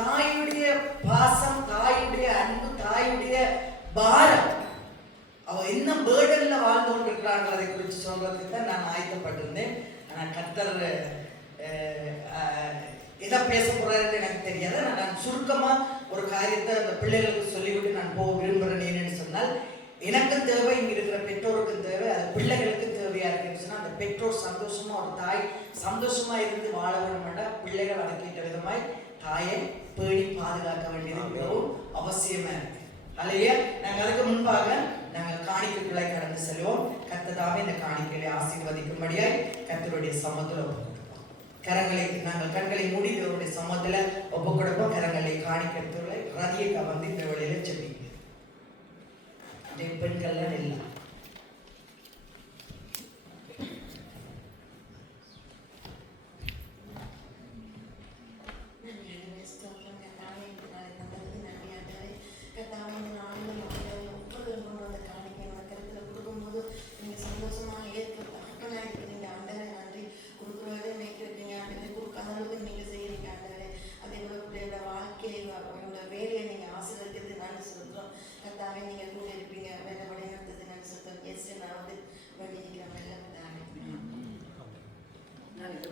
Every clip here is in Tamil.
தாயுடைய பாசம், தாயுடைய அன்பு, தாயுடைய பாரம், அவ என்ன பேர்டன்ல வாழ்ந்து கொண்டிருக்கிறார்கள் அதை குறித்து சொல்றதுக்கு தான் நான் ஆயத்தப்பட்டிருந்தேன். ஆனால் கர்த்தர் எதை பேச போறாருன்னு எனக்கு தெரியாது. நான் சுருக்கமா ஒரு காரியத்தை அந்த பிள்ளைகளுக்கு சொல்லிவிட்டு நான் போக விரும்புகிறேன். என்னன்னு சொன்னால், எனக்கும் தேவை, இங்க இருக்கிற பெற்றோருக்கும் தேவை, அது பிள்ளைகளுக்கும் தேவையா இருக்குன்னு சொன்னா, அந்த பெற்றோர் சந்தோஷமா, ஒரு தாய் சந்தோஷமா இருந்து வாழ வேணும்னா பிள்ளைகள் அதுக்கேற்ற விதமாய் தாயை பேணி பாதுகாக்க வேண்டியது மிகவும் அவசியமா இருக்கு. அல்லையா? நாங்கள் அதுக்கு முன்பாக நாங்கள் காணிக்கைகளை கடந்து செல்வோம். கர்த்ததாவே இந்த காணிக்கைகளை ஆசீர்வதிக்கும்படியாய் கர்த்தருடைய சமத்துல ஒப்பு கொடுப்போம். கரங்களை நாங்கள் கண்களை மூடி தேவனுடைய சமத்துல ஒப்பு கொடுப்போம். கரங்களை காணிக்கிறதுல ரதியை வந்து இந்த வழியில செப்பிங்க. பெண்கள்லாம் இல்லை.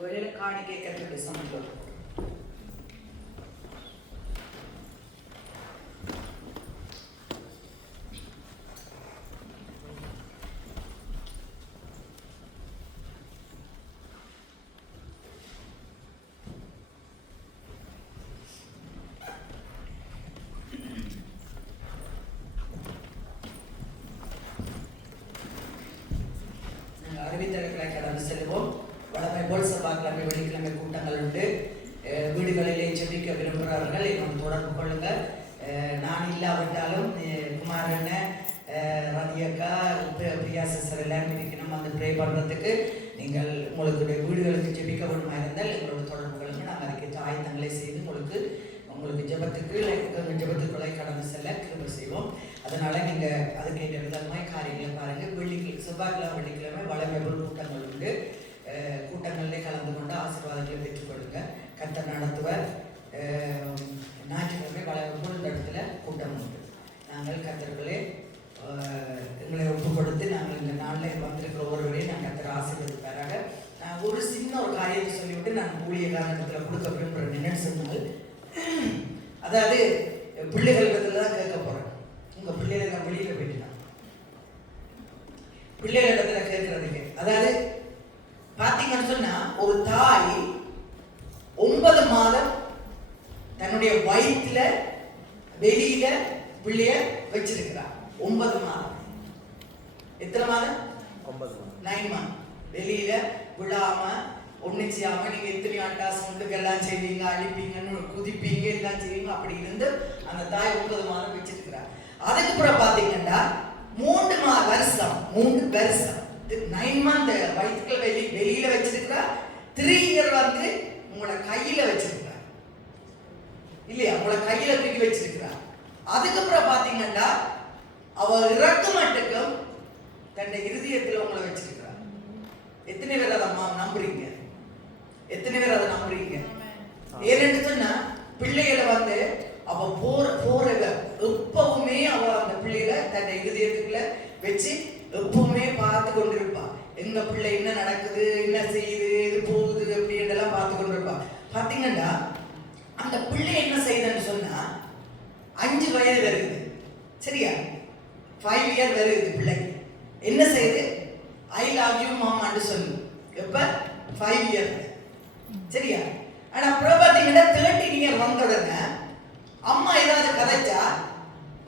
வெளியில காணிக்கை கருத்துடைய சமத்துல அறிவித்தல்களை கடந்து செல்வோம். வடமை போல் செவ்வாய்க்கிழமை வெள்ளிக்கிழமை கூட்டங்கள் உண்டு. வீடுகளிலே ஜெபிக்க விரும்புகிறார்கள், என்னோட தொடர்பு கொள்ளுங்க. நான் இல்லாவிட்டாலும் குமாரண்ண, ரதியக்கா, பிரியா சிஸ்டர் எல்லாரும் இருக்கணும். அந்த ப்ரே பண்ணுறதுக்கு நீங்கள் உங்களுடைய வீடுகளுக்கு ஜெபிக்க வேண்டுமா இருந்தால் எங்களோட தொடர்பு கொள்ளுங்க. நாங்கள் அதுக்கு ஆயத்தங்களை செய்து உங்களுக்கு ஜெபத்துக்குள்ளே கடந்து செல்ல கிருபை செய்வோம். அதனால நீங்கள் அதுக்கேற்ற விதமாய் காரியங்களை பாருங்கள். செவ்வாய்க்கிழமை வெள்ளிக்கிழமை வளமை போல் கூட்டங்கள் உண்டு. கூட்டங்களிலே கலந்து கொண்டு ஆசீர்வாதங்களை பெற்றுக்கொள்ளுங்க. கர்த்தர் நடத்துவர். ஞாயிற்றுக்கிழமை வளர்ப்பு இந்த இடத்துல கூட்டம் உண்டு. நாங்கள் கர்த்தர்களே எங்களை ஒப்பு கொடுத்து நாங்கள் இந்த நாளில் வந்திருக்கிற ஒருவரையும் நான் கர்த்தர் ஆசீர்வதிப்பாராக. நான் ஒரு சின்ன ஒரு காரியத்தை சொல்லிவிட்டு நான் ஊழிய காரணத்தில் கொடுக்க விரும்புகிறேன். என்னன்னு சொன்னால், அதாவது பிள்ளைகளிடத்துல தான் கேட்க போகிறேன். உங்கள் பிள்ளைகளை நான் வெளியில் போயிட்டுதான் பிள்ளைகளிடத்துல கேட்கறதுக்கு. அதாவது பார்த்தீங்கன்னு சொன்னா, ஒரு தாய் 9 மாதம் தன்னுடைய வயிற்றுல வெளியில பிள்ளைய வச்சிருக்கிறார். 9 மாதம். எத்தனை மாதம்? 9 மாதம் வெளியில விழாம ஒண்ணு செய்யாம நீங்க எத்தனை அட்டாஸ் எல்லாம் செய்வீங்க, அழிப்பீங்கன்னு குதிப்பீங்க, எல்லாம் செய்வீங்க. அப்படி இருந்து அந்த தாய் 9 மாதம் வச்சிருக்கிறார். அதுக்கப்புறம் பாத்தீங்கன்னா 3 வருஷம் 9 மந்த் வயிற்றுக்குள்ள வெளியில வச்சிருக்கிறா. 3 இயர் வந்து உங்களோட கையில வச்சிருக்கிறா இல்லையா? உங்களோட கையில தூக்கி வச்சிருக்கிறா. அதுக்கப்புறம் பாத்தீங்கன்னா அவ இறக்கு மட்டுக்கும் தன்னுடைய இருதயத்துல உங்களை வச்சிருக்கிறா. எத்தனை பேர் அதை நம்புறீங்க? எத்தனை பேர் அதை நம்புறீங்க? ஏன்னு சொன்னா, பிள்ளைகளை வந்து அவ போறவ எப்பவுமே அவ அந்த பிள்ளைகளை தன்னுடைய இருதயத்துக்குள்ள வச்சு எப்பவுமே பார்த்து கொண்டிருப்பா. எங்க பிள்ளை என்ன நடக்குது, என்ன செய்யுது, இது போகுது அப்படின்றலாம் பார்த்து கொண்டிருப்பா. பாத்தீங்கன்னா அந்த பிள்ளை என்ன செய்யுதுன்னு சொன்னா, 5 வயது வருது, சரியா? 5 இயர் வருது பிள்ளைக்கு. என்ன செய்யுது? ஐ லவ் யூ மாமான்னு சொல்லு. எப்ப? 5 இயர், சரியா? ஆனா அப்புறம் பாத்தீங்கன்னா 13 இயர் வந்த உடனே அம்மா ஏதாவது கதைச்சா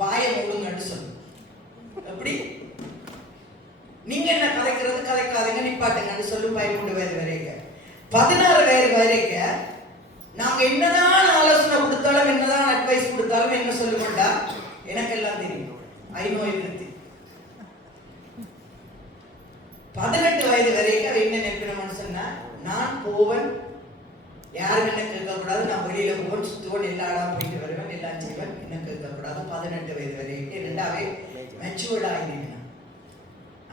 வாயை மூடுங்கன்னு சொல்லு. எப்படி? நீங்க என்ன கதைக்காதீங்க, நிப்பாட்டுங்கன்னு சொல்லு. 13 வயது வரைக்கும். 16 வயது வரைக்கும் நாங்க என்னதான் ஆலோசனை கொடுத்தாலும், என்னதான் அட்வைஸ் கொடுத்தாலும் என்ன சொல்ல மாட்டா, எனக்கு எல்லாம் தெரியும், ஐ நோ எவ்ரிதிங். 18 வயது வரைக்கும் அவ என்ன நினைக்கணும்னு சொன்னா, நான் போவன், யாரும் என்ன கேட்கக்கூடாது, நான் வெளியில போவன், சுத்துவன், எல்லா இடம் போயிட்டு வருவேன், எல்லாம் செய்வேன், என்ன கேட்கக்கூடாது. 18 வயது வரைக்கும் ரெண்டாவே மெச்சூர்ட் ஆகினேன்.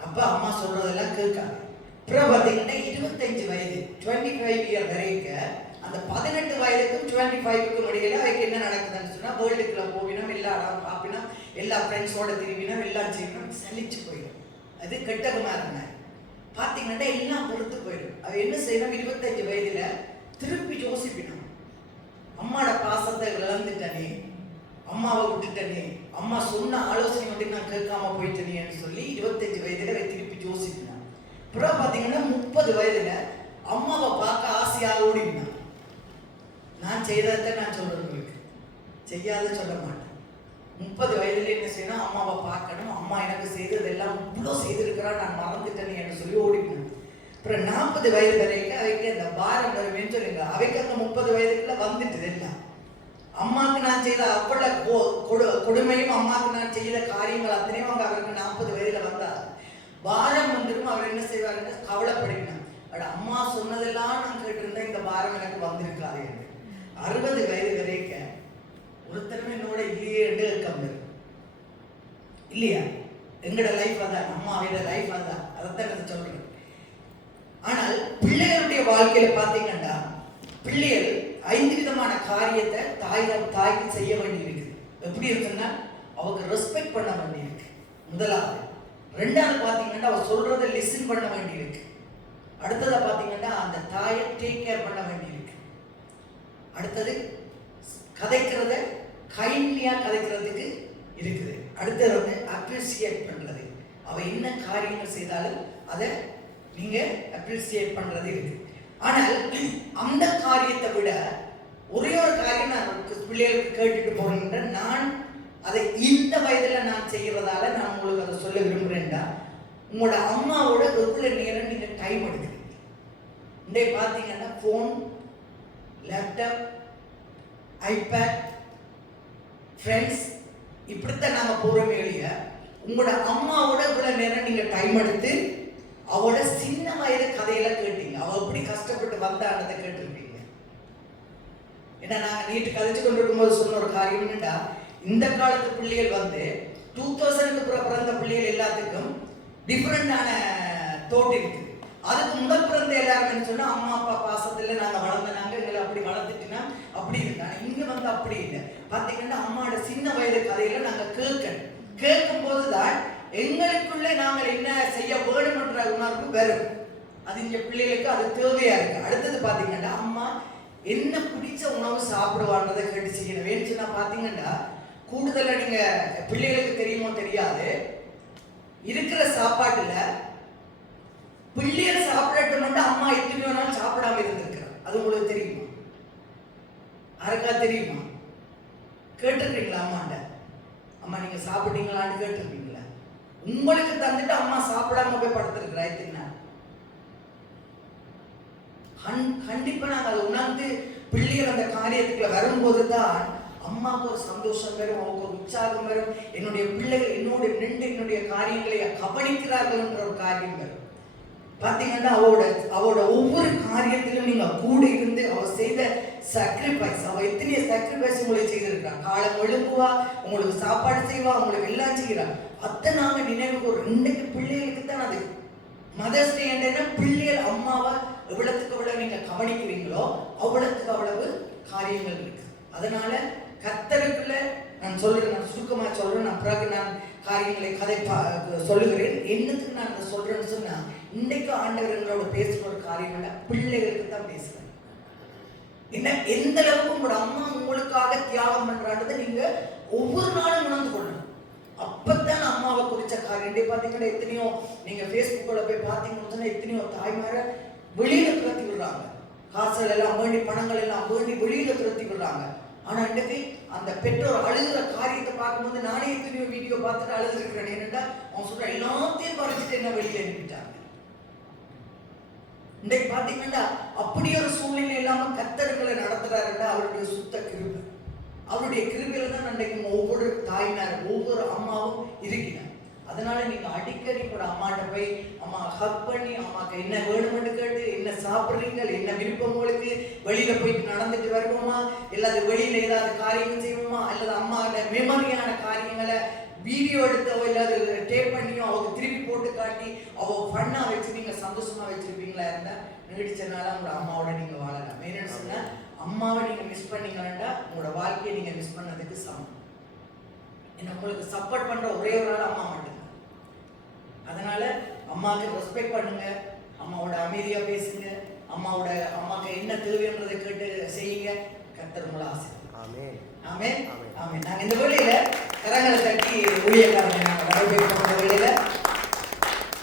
அப்ப அம்மா சொல்றதெல்லாம் கேட்காது. அப்புறம் பாத்தீங்கன்னா 25 வயது 25 இயர் வரைக்கும் அந்த 18 வயதுக்கும் 25க்கும் இடையில அவைக்கு என்ன நடக்குதுன்னு சொன்னா வேர்ல்டுக்குள்ள போவினோம், எல்லா இடம் பார்ப்பினோம், எல்லா ஃப்ரெண்ட்ஸோட திரும்பினோம், எல்லாம் செய்யணும், சலிச்சு போயிடும். அது கெட்டகுமாரங்க பார்த்தீங்கன்னா எல்லாம் பொறுத்து போயிடும். அவ என்ன செய்யணும், 25 வயதுல திருப்பி யோசிப்பினோம், அம்மாவோட பாசத்தை இழந்துட்டனே, அம்மாவை விட்டுட்டனே, அம்மா சொன்ன ஆலோசனை மட்டும் நான் கேட்காம போயிட்டேனேன்னு சொல்லி 25 வயதுல திருப்பி யோசிப்பினான். அப்புறம் பார்த்தீங்கன்னா 30 வயதுல அம்மாவை பார்க்க ஆசையாக ஓடினான். நான் செய்ததை நான் சொல்றேன், உங்களுக்கு செய்யாத சொல்ல மாட்டேன். 30 வயதுல என்ன செய்யணும், அம்மாவை பார்க்கணும், அம்மா எனக்கு செய்ததெல்லாம் இவ்வளோ செய்திருக்கிறா, நான் மறந்துட்டேன்னு என்று சொல்லி ஓடினேன். அப்புறம் 40 வயது வரைக்கும் அவைக்கு அந்த பாரம் வருமேன்னு சொல்லுங்க. அவைக்கு அந்த 30 வயதுக்குள்ள வந்துட்டு எல்லாம் அம்மாவுக்கு நான் செய்த அவ்வளவு கொடுமையும் அம்மாவுக்கு நான் செய்த காரியங்கள் அத்தனையும் அவங்க அவருக்கு 40 வயதுல வந்தார். பாரம் வந்துடும். அவர் என்ன செய்வாருன்னு கவலைப்படுகிறார். அம்மா சொன்னதெல்லாம் நான் கேட்டிருந்தேன், இந்த பாரம் எனக்கு வந்திருக்காது என்று. 60 வயது வரைக்கும் ஒருத்தருமே என்னோட இல்லையே என்று இருக்க இல்லையா? எங்களோட லைஃப் அதான், அம்மாவோட லைஃப் அதான், அதைத்தான் நான் சொல்றேன். ஆனால் பிள்ளைகளுடைய வாழ்க்கையில பாத்தீங்கன்னா பிள்ளைகள் 5 விதமான காரியத்தை தாய்க்கு செய்ய வேண்டி இருக்குது. எப்படி இருக்குன்னா, அவங்க ரெஸ்பெக்ட் பண்ண வேண்டி இருக்கு முதலாவது. ரெண்டாவது பாத்தீங்கன்னா அவ சொல்றதை லிசன் பண்ண வேண்டி இருக்கு. அடுத்ததை பாத்தீங்கன்னா அந்த தாயை டேக் கேர் பண்ண வேண்டி இருக்கு. அடுத்தது கதைக்கிறத கைண்ட்லியா கதைக்கிறதுக்கு இருக்குது. அடுத்தது வந்து அப்ரிசியேட் பண்றது. அவ என்ன காரியங்கள் செய்தாலும் அதை நீங்க அப்ரிசியேட் பண்றது இருக்கு. ஆனால் அந்த காரியத்தை விட ஒரே ஒரு காரியம் நான் பிள்ளைகளுக்கு கேட்டுட்டு போறேன். நான் அதை இந்த வயதுல நான் செய்யறதால நான் உங்களுக்கு அதை சொல்ல விரும்புறேன்டா, உங்களோட அம்மாவோட எவ்வளவு நேரம் நீங்க டைம் எடுக்கிறீங்க. இன்றைக்கு பார்த்தீங்கன்னா ஃபோன், லேப்டாப், ஐபேட், ஃப்ரெண்ட்ஸ், இப்படித்தான் நாங்கள் போகிறோமே இல்லையா. உங்களோட அம்மாவோட இவ்வளவு நேரம் நீங்க டைம் எடுத்து அவளோட சின்ன வயது கதையில கேட்டீங்க, அவ எப்படி கஷ்டப்பட்டு வந்தான்றதை கேட்டிருப்பீங்க. ஏன்னா நாங்கள் நீட்டு கதைச்சு கொண்டு இருக்கும்போது சொன்ன ஒரு காரியம் என்னடா, இந்த காலத்து பிள்ளைகள் வந்து 2000க்கு பிறந்த பிள்ளைகள் எல்லாத்துக்கும் டிஃப்ரெண்டான தோட்டு இருக்கு. அதுக்கு முதல் பிறந்த எல்லாருமே சொன்னா அம்மா அப்பா பாசத்துல நாங்க வளர்ந்தாங்க, எங்களை அப்படி வளர்த்துட்டுனா அப்படி இருந்தாங்க. இங்க வந்து அப்படி இல்லை. பாத்தீங்கன்னா அம்மாவோட சின்ன வயது கதையில நாங்க கேட்கும் போதுதான் எங்களுக்குள்ள நாங்கள் என்ன செய்ய வேணும்ன்ற உணர்வு வரும். அது இங்க பிள்ளைகளுக்கு அது தேவையா இருக்கு. அடுத்தது பாத்தீங்கன்னா அம்மா என்ன பிடிச்ச உணவு சாப்பிடுவான்றதை கேட்டு செய்யணும். வேணும்னு சொன்னா பாத்தீங்கன்னா கூடுதலா நீங்க பிள்ளைகளுக்கு தெரியுமோ தெரியாது, இருக்கிற சாப்பாட்டுல பிள்ளைகள் சாப்பிடட்டும்னு அம்மா எத்தனையோ நாள் சாப்பிடாம இருந்திருக்கிறார். அது உங்களுக்கு தெரியுமா? யாருக்கா தெரியுமா? கேட்டிருக்கீங்களா அம்மாண்ட? அம்மா நீங்க சாப்பிட்டீங்களான்னு கேட்டிருக்கீங்களா? உங்களுக்கு தந்துட்டு அம்மா சாப்பிடாம போய் படுத்திருக்கிறா எத்தனை நாள்? கண்டிப்பா நாங்க அதை உணர்ந்து பிள்ளைகள் அந்த காரியத்துக்குள்ள வரும்போது தான் அம்மாவுக்கு ஒரு சந்தோஷம் வரும், அவங்க ஒரு உற்சாகம் வரும். என்னுடைய பிள்ளைகள் என்னோட நின்று என்னுடைய காரியங்களை கவனிக்கிறார்கள் என்ற ஒரு காரியம் வரும். பாத்தீங்கன்னா அவளோட ஒவ்வொரு காரியத்திலும் நீங்க கூட இருந்து அவ செய்த சாக்ரிஃபைஸ், அவ எத்தனையோ சாக்ரிஃபைஸ் உங்களுக்கு செய்திருக்காங்க. காலம் எழுப்புவா, உங்களுக்கு சாப்பாடு செய்வா, உங்களுக்கு எல்லாம் செய்யறா. அத்தை நாங்க நினைவு ஒரு இன்னைக்கு பிள்ளைகளுக்கு தான் அது மதர்ஸ் டே. என்ன பிள்ளைகள் அம்மாவை எவ்வளவுக்கு எவ்வளவு நீங்க கவனிக்கிறீங்களோ அவ்வளவுக்கு அவ்வளவு காரியங்கள் இருக்கு. அதனால கர்த்தருக்குள்ள நான் சொல்றேன், நான் சுருக்கமா சொல்றேன், நான் பிறகு நான் காரியங்களை சொல்லுகிறேன். என்னத்துக்கு நான் அதை சொல்றேன்னு சொன்னா, இன்னைக்கு ஆண்டவர் எங்களோட பேசுற ஒரு காரியங்கள பிள்ளைகளுக்கு தான் பேசுறேன். என்ன எந்த அளவுக்கு உங்களோட அம்மா உங்களுக்காக தியாகம் பண்றான்றதை நீங்க ஒவ்வொரு நாளும் உணர்ந்து கொள்ளணும். அப்பதான் அம்மாவை குறிச்ச காரியம் பாத்தீங்கன்னா எத்தனையோ நீங்க பேஸ்புக்ல போய் பாத்தீங்கன்னு சொன்னா எத்தனையோ தாய்மார வெளியில துரத்தி விடுறாங்க. காசுகள் எல்லாம் வேண்டி, பணங்கள் எல்லாம் வேண்டி வெளியில துரத்தி விடுறாங்க. ஆனா இன்னைக்கு அந்த பெற்றோர் அழுகிற காரியத்தை பார்க்கும்போது நானே எத்தனையோ வீடியோ பார்த்துட்டு அழுதுருக்கிறேன். என்னன்னா அவன் சொல்ற எல்லாத்தையும் பறிச்சுட்டு என்ன வெளியில அனுப்பிட்டாங்க. இன்றைக்கு பாத்தீங்கன்னா அப்படி ஒரு சூழ்நிலை இல்லாம கர்த்தர்களை நடத்துறாருன்னா அவருடைய சுத்த கிருபை. அவருடைய கிருபையில தான் இன்றைக்கு ஒவ்வொரு தாய்மார் ஒவ்வொரு அம்மாவும் இருக்கிறார். அதனால நீங்க அடிக்கடி கூட அம்மாட்ட போய் அம்மா ஹக் பண்ணி அம்மாக்கு என்ன வேணும்னு கேட்டு, என்ன சாப்பிடுறீங்க, என்ன விருப்பம் உங்களுக்கு, வெளியில போயிட்டு நடந்துட்டு வருவோமா, இல்லாத வெளியில ஏதாவது காரியங்கள் செய்வோமா, அல்லது அம்மா மெமரியான காரியங்களை வீடியோ எடுத்தோ இல்லாத டேப் பண்ணியோ அவங்க திருப்பி போட்டு காட்டி அவ ஃபன்னா வச்சு நீங்க சந்தோஷமா வச்சிருப்பீங்களா இருந்தா நீடிச்சனால உங்க அம்மாவோட நீங்க வாழலாம். என்னன்னு சொன்னா அம்மாவை நீங்க மிஸ் பண்ணீங்கன்னா உங்களோட வாழ்க்கையை நீங்க மிஸ் பண்ணதுக்கு சமம். ஏன்னா உங்களுக்கு சப்போர்ட் பண்ற ஒரே ஒரு ஆள் அம்மா மட்டும்தான். அதனால அம்மாவுக்கு ரெஸ்பெக்ட் பண்ணுங்க, அம்மாவோட அமைதியா பேசுங்க, அம்மாவுக்கு என்ன தேவைன்றதை கேட்டு செய்யுங்க. கர்த்தர் உங்களை ஆசீர்வதிப்பார். ஆமென் ஆமென் ஆமென். நாங்க இந்த வேளையில கரங்களை தட்டி ஊழியக்காரங்க நாங்கள் வரவேற்கிற வேளையில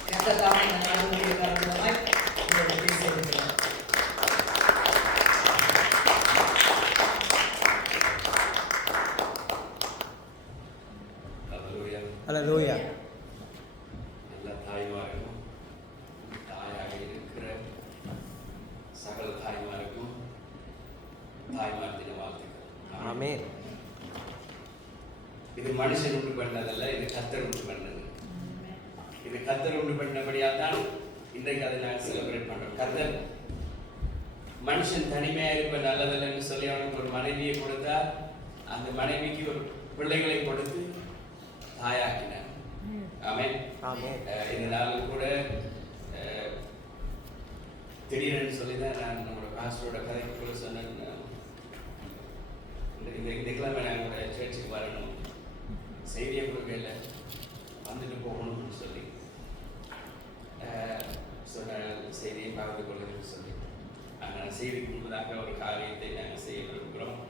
கர்த்தர் தாமே நாங்கள் ஊழியக்காரர்களாய் உங்களோட பேசுகிறோம். ஹல்லேலூயா. எல்லா தாய்மாருக்கும், தாயாக இருக்கிற சகல தாய்மாருக்கும் தாய்மார் தின வாழ்த்துக்கள். ஆமென். இது மனுஷன் உண்டு பண்ணதல்ல, இது கர்த்தர் உண்டு பண்ணது. இது கர்த்தர் உண்டு பண்ணபடியால் தான் இன்றைக்கு அதை நாங்கள் செலிப்ரேட் பண்றோம். கர்த்தர் மனுஷன் தனிமையா இருப்ப நல்லதில்லைன்னு சொல்லி அவனுக்கு ஒரு மனைவியை கொடுத்தார். அந்த மனைவிக்கு ஒரு பிள்ளைகளை கொடுத்து தாயாக்கினார். ஆமென் ஆமென். இந்த நாளில் கூட திடீரென்னு சொல்லி தான் நான் நம்மளோட பாஸ்டரோட கதைக்குள்ள சொன்னேன். இந்த கிழமை நாங்கள் சர்ச்சுக்கு வரணும், செய்தியை கொடுக்கல, வந்துட்டு போகணும்னு சொல்லி சொன்ன செய்தியை பார்த்து கொள்ளுன்னு சொல்லி ஆனால் செய்திக்கு முன்பதாக ஒரு காரியத்தை நாங்கள் செய்ய விரும்புகிறோம்.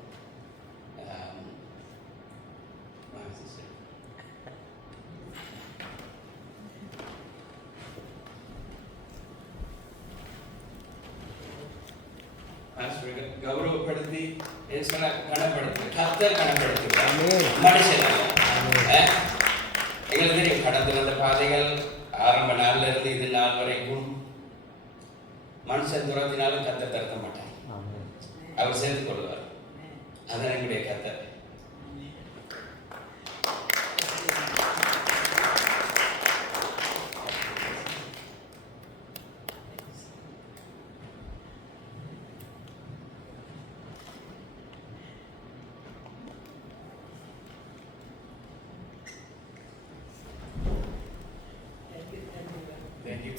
கௌரவப்படுத்தி கனப்படுத்து, கர்த்தர் கனப்படுத்து, மனுஷன் எங்களுக்கு தெரியும். கடந்து வந்த பாதைகள் ஆரம்ப நாள்ல இருந்து இது நாள் வரைக்கும் மனுஷன் துரத்தினாலும் கர்த்தர் தடுக்க மாட்டார், அவர் சேர்த்துக் கொள்வார். அதான் எங்களுடைய கர்த்தர்.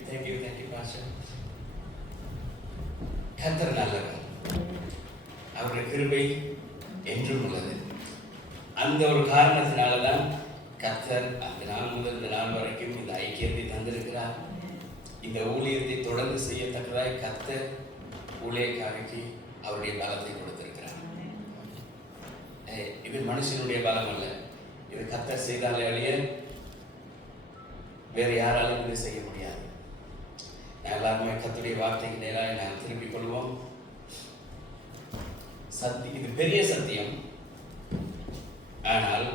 Thank you, Pastor. கர்த்தர் நல்லவர், அவருடைய கிருபை என்றும் உள்ளது. அந்த ஒரு காரணத்தினால்தான் கர்த்தர் அந்த நாள் முதல் இந்த நாள் வரைக்கும் இந்த ஐக்கியத்தை தந்திருக்கிறார். இந்த ஊழியத்தை தொடர்ந்து செய்யத்தக்கதாய் கர்த்தர் ஊழியக்காரருக்கு அவருடைய பலத்தை கொடுத்திருக்கிறார். இது மனுஷனுடைய பலம் அல்ல, இது கர்த்தர் செய்தாலே அழிய வேறு யாராலும் இது செய்ய முடியாது. எல்லாருமே கர்த்தருடைய வார்த்தைக்கு நேராக நான் திருப்பிக் கொள்வோம். இது பெரிய சத்தியம், ஆனால்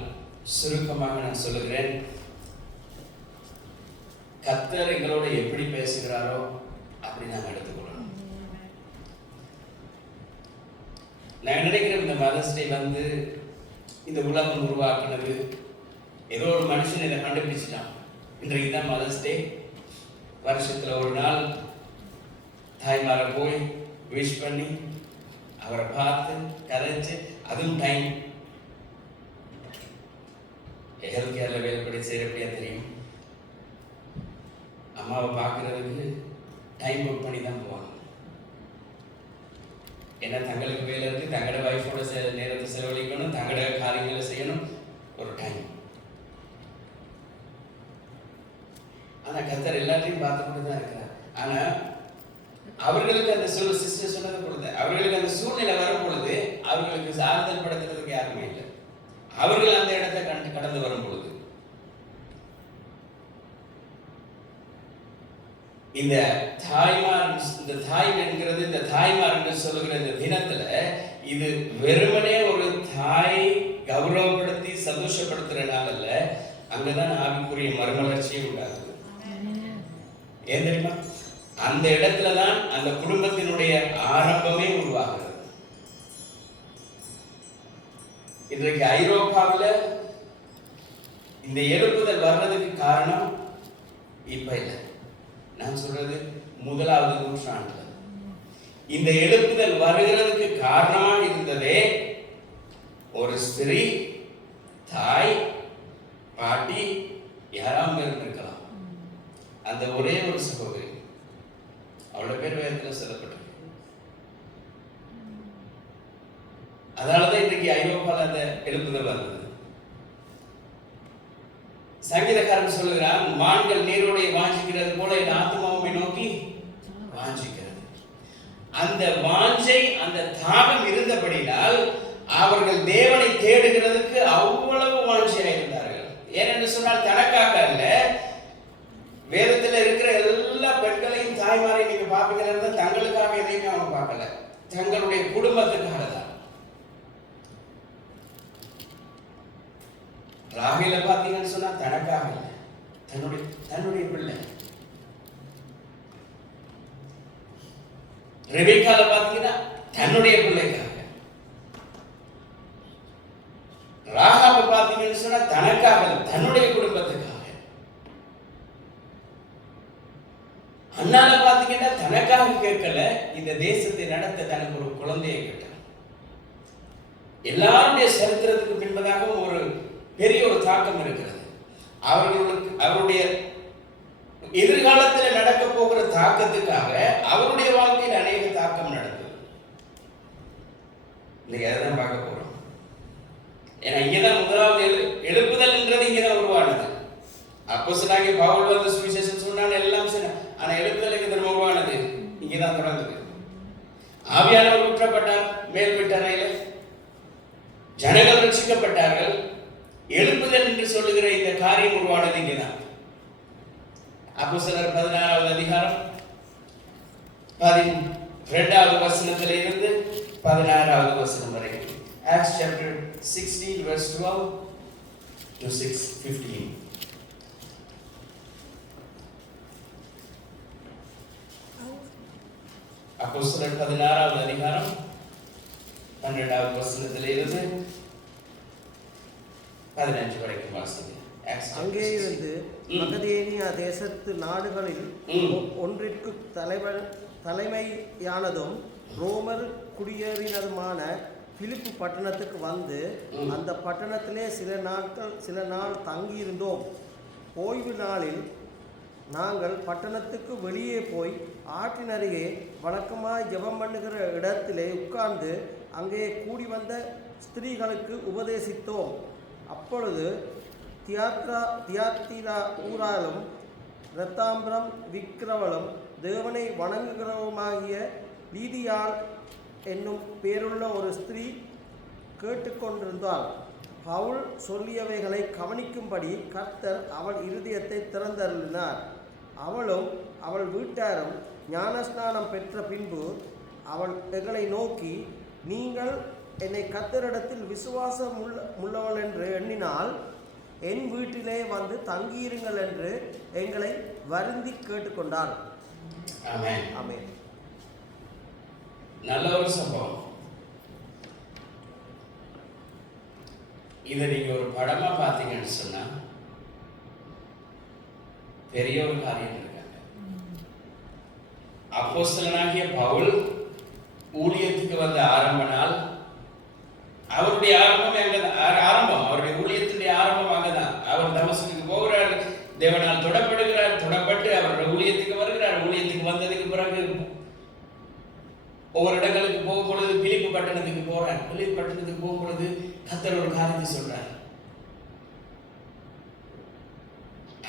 சுருக்கமாக நான் சொல்லுகிறேன். கர்த்தர் எங்களோட எப்படி பேசுகிறாரோ அப்படி நாம் எடுத்துக்கொள்ளணும். நான் நினைக்கிறேன் இந்த மதர்ஸ் டே வந்து இந்த உலகம் உருவாக்குனது ஏதோ ஒரு மனுஷன் இதை கண்டுபிடிச்சிட்டான். இன்றைக்கு தான் மதர்ஸ் டே. வருஷத்துல ஒரு நாள் தாய்மாரை போய் விஷ் பண்ணி அவரை பார்த்து கதைச்சு, அதுவும் டைம் ஹெல்த் கேர்ல வேலைப்படி செய்யறபடியா தெரியும். அம்மாவை பார்க்கறதுக்கு டைம் புக் பண்ணி தான் போவாங்க. ஏன்னா தங்களுக்கு வேலை இருக்கு, தங்களோட வைஃபோட நேரத்தை செலவழிக்கணும், தங்களோட காரியங்களை செய்யணும், ஒரு டைம். ஆனா கர்த்தர் எல்லாத்தையும் பார்த்து கொண்டு தான் இருக்கிறார். ஆனா அவர்களுக்கு அந்த சிஸ்டர் சொன்னது பொழுது, அவர்களுக்கு அந்த சூழ்நிலை வரும் பொழுது அவர்களுக்கு சாறுதல் படுத்துறதுக்கு யாருமே இல்லை. அவர்கள் அந்த இடத்தை கடந்து வரும் பொழுது இந்த தாய் என்கிறது, இந்த தாய்மார் என்று சொல்லுகிற இந்த தினத்துல இது வெறுமனே ஒரு தாய் கௌரவப்படுத்தி சந்தோஷப்படுத்துறதுனால அல்ல, அங்கதான் ஆவிக்குரிய மறுமலர்ச்சியை உண்டாகுது. ஏன் தெரியுமா? அந்த இடத்துலதான் அந்த குடும்பத்தினுடைய ஆரம்பமே உருவாகிறது. இன்றைக்கு ஐரோப்பாவில் இந்த எழுப்புதல் வர்றதுக்கு காரணம் இப்ப இல்லை, நான் சொல்றது முதலாவது நூற்றாண்டுல இந்த எழுப்புதல் வருகிறதுக்கு காரணமாக இருந்ததே ஒரு ஸ்திரீ, தாய், பாட்டி, யாராவது இருந்திருக்கலாம். அந்த ஒரே ஒரு சகோதரி, அவளோட பேர் வேதத்துல சொல்லப்பட்டிருக்கு. அதனாலதான் இன்றைக்கு ஐரோப்பால அந்த எழுப்புதல் வந்தது. சங்கீதக்காரன் சொல்லுகிறான், மான்கள் நீரோடைய வாஞ்சிக்கிறது போல என் ஆத்மாவை நோக்கி வாஞ்சிக்கிறது. அந்த வாஞ்சை, அந்த தாகம் இருந்தபடினால் அவர்கள் தேவனை தேடுகிறதுக்கு அவ்வளவு வாஞ்சியா இருந்தார்கள். ஏனென்று சொன்னால் தனக்காக அல்ல. வேதத்தில் இருக்கிற எல்லா பெண்களையும் தாய்மாரையும் நீங்க பார்ப்பீங்கன்னா தங்களுக்காக எதையுமே அவங்க பார்க்கல, தங்களுடைய குடும்பத்துக்காக தான். ராகேல பார்த்தீங்கன்னு சொன்னா தனக்காக இல்லை, தன்னுடைய பிள்ளை. ரெபெக்கால பார்த்தீங்கன்னா தன்னுடைய பிள்ளைக்காக. ராகாப பார்த்தீங்கன்னு சொன்னா தனக்காக, தன்னுடைய குடும்பத்துக்காக. அண்ணால பார்த்தீங்கன்னா தனக்காக கேட்கல, இந்த தேசத்தை நடத்த தனக்கு ஒரு குழந்தையை கேட்டார். எல்லாருடைய சரித்திரத்துக்கு பின்பதாக ஒரு பெரிய ஒரு தாக்கம் இருக்கிறது. அவருடைய எதிர்காலத்தில் நடக்க போகிற தாக்கத்துக்காக அவருடைய வாழ்க்கையில் அநேக தாக்கம் நடக்குது. இன்னைக்கு அதான் பார்க்க போறோம். ஏன்னா இங்கதான் முதலாவது எழுப்புதல்ன்றது இங்கதான் உருவானது. அப்போஸ்தலனாகிய பவுல் வந்து சுவிசேஷம் சொன்னான், எல்லாம் சொன்னான். ஆனா எழுப்புதலுக்கு திரும்ப உருவானது இங்கதான் தொடங்குது. ஆவியானவர் ஊற்றப்பட்டார் மேல் வீட்டறையில, ஜனங்கள் ரட்சிக்கப்பட்டார்கள். எழுப்புதல் என்று சொல்லுகிற இந்த காரியம் உருவானது இங்கதான். அப்போஸ்தலர் 16வது அதிகாரம் 12வது வசனத்திலே இருந்து 16வது வசனம் வரைக்கும். Acts chapter 16 verse 12 to 6:15. அப்போஸ்தலர் 16வது அதிகாரம் 12வது வசனத்திலே இருந்து 15 வரைக்கும் வாசிங்க. அங்கே இருந்து மகதேனியா தேசத்து நாடுகளில் ஒன்றிற்கு தலைமையானதும் ரோமர் குடியேறினதுமான பிலிப்பு பட்டணத்துக்கு வந்து அந்த பட்டணத்திலே சில நாள் தங்கியிருந்தோம். ஓய்வு நாளில் நாங்கள் பட்டணத்துக்கு வெளியே போய் ஆற்றின் அருகே வழக்கமாய் ஜெபம் பண்ணுகிற இடத்திலே உட்கார்ந்து அங்கே கூடி வந்த ஸ்திரீகளுக்கு உபதேசித்தோம். அப்பொழுது தியாத்திரா ஊராலும் இரத்தாம்பரம் விக்கிரவளும் தேவனை வணங்குகிறவருமாகிய லீதியாள் என்னும் பேருள்ள ஒரு ஸ்திரீ கேட்டுக்கொண்டிருந்தாள். பவுல் சொல்லியவைகளை கவனிக்கும்படி கர்த்தர் அவள் இருதயத்தை திறந்தருளினார். அவளும் அவள் வீட்டாரும் ஞானஸ்நானம் பெற்ற பின்பு அவள் எங்களை நோக்கி, நீங்கள் என்னை கர்த்தரிடத்தில் விசுவாசம் உள்ளவள் என்று எண்ணினால் என் வீட்டிலே வந்து தங்கியிருங்கள் என்று எங்களை வருந்தி கேட்டுக்கொண்டார். ஆமென். ஆமென். நல்ல ஒரு சம்பவம். இதை நீங்க ஒரு படமா பார்த்தீங்கன்னு சொன்னா பெரிய ஒரு காரியம் இருக்காங்க. அப்போஸ்தலனாகிய பவுல் ஊழியத்துக்கு வந்த ஆரம்ப நாள், அவருடைய ஆரம்பம் அவருடைய ஊழியத்தினுடைய ஆரம்பம் அங்கதான். அவர் தமஸ்குக்கு போகிறார், தேவனால் தொடப்படுகிறார், தொடப்பட்டு அவருடைய ஊழியத்துக்கு வருகிறார். ஊழியத்துக்கு வந்ததுக்கு பிறகு ஒவ்வொரு இடங்களுக்கு போகும் பொழுது பிலிப்பு பட்டணத்துக்கு போறார். பிலிப்பு பட்டணத்துக்கு போகும் பொழுது கர்த்தர் ஒரு காரியத்தை சொல்றார்.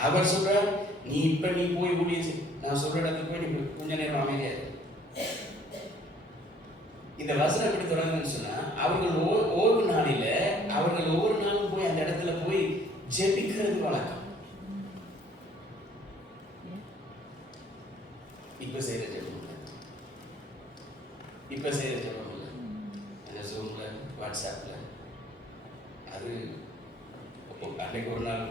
அவர் சொல்றார், நீ போய் ஊழியம், நான் சொல்ற இடத்துக்கு போய் நீ கொஞ்ச நேரம் அமைதியா இரு. இந்த வசனம் எப்படி தொடங்குதுன்னு சொன்னா, அவர்கள் ஒவ்வொரு நாளில அவர்கள் ஒவ்வொரு நாளும் போய் அந்த இடத்துல போய் ஜெபிக்கிறது வழக்கம். இப்ப செய்யற ஜெபம் இல்லை, இப்ப செய்யற ஜெபம் இல்லை. அந்த ஜூம்ல வாட்ஸ்அப்ல அது அன்னைக்கு ஒரு நாள்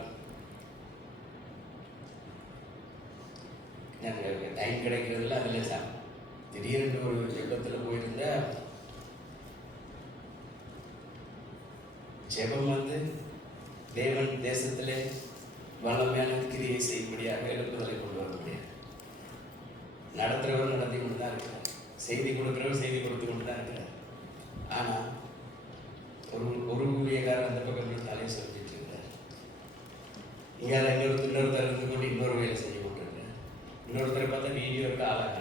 டைம் கிடைக்கிறதுல அதுல திடீர்னு ஒரு ஜெபத்தில் போயிருந்த ஜெபம் வந்து தேவன் தேசத்திலே வல்லமையான கிரியை செய்யும்படியாக எழுப்புதலை கொண்டு வர முடியாது. நடத்துறவர் நடத்தி கொண்டு தான் இருக்கிறார், செய்தி கொடுக்கிறவர் செய்தி கொடுத்து கொண்டு தான் இருக்கிறார். ஆனா ஒரு ஊழியக்காரர் அந்த பக்கம் தலையை சொல்லிட்டு இருக்கிறார். இங்கே இன்னொருத்தர் இருந்து கொண்டு இன்னொரு வேலை செஞ்சு கொண்டிருக்கிறார். இன்னொருத்தரை பார்த்தா வீடியோ இருக்க ஆளாக.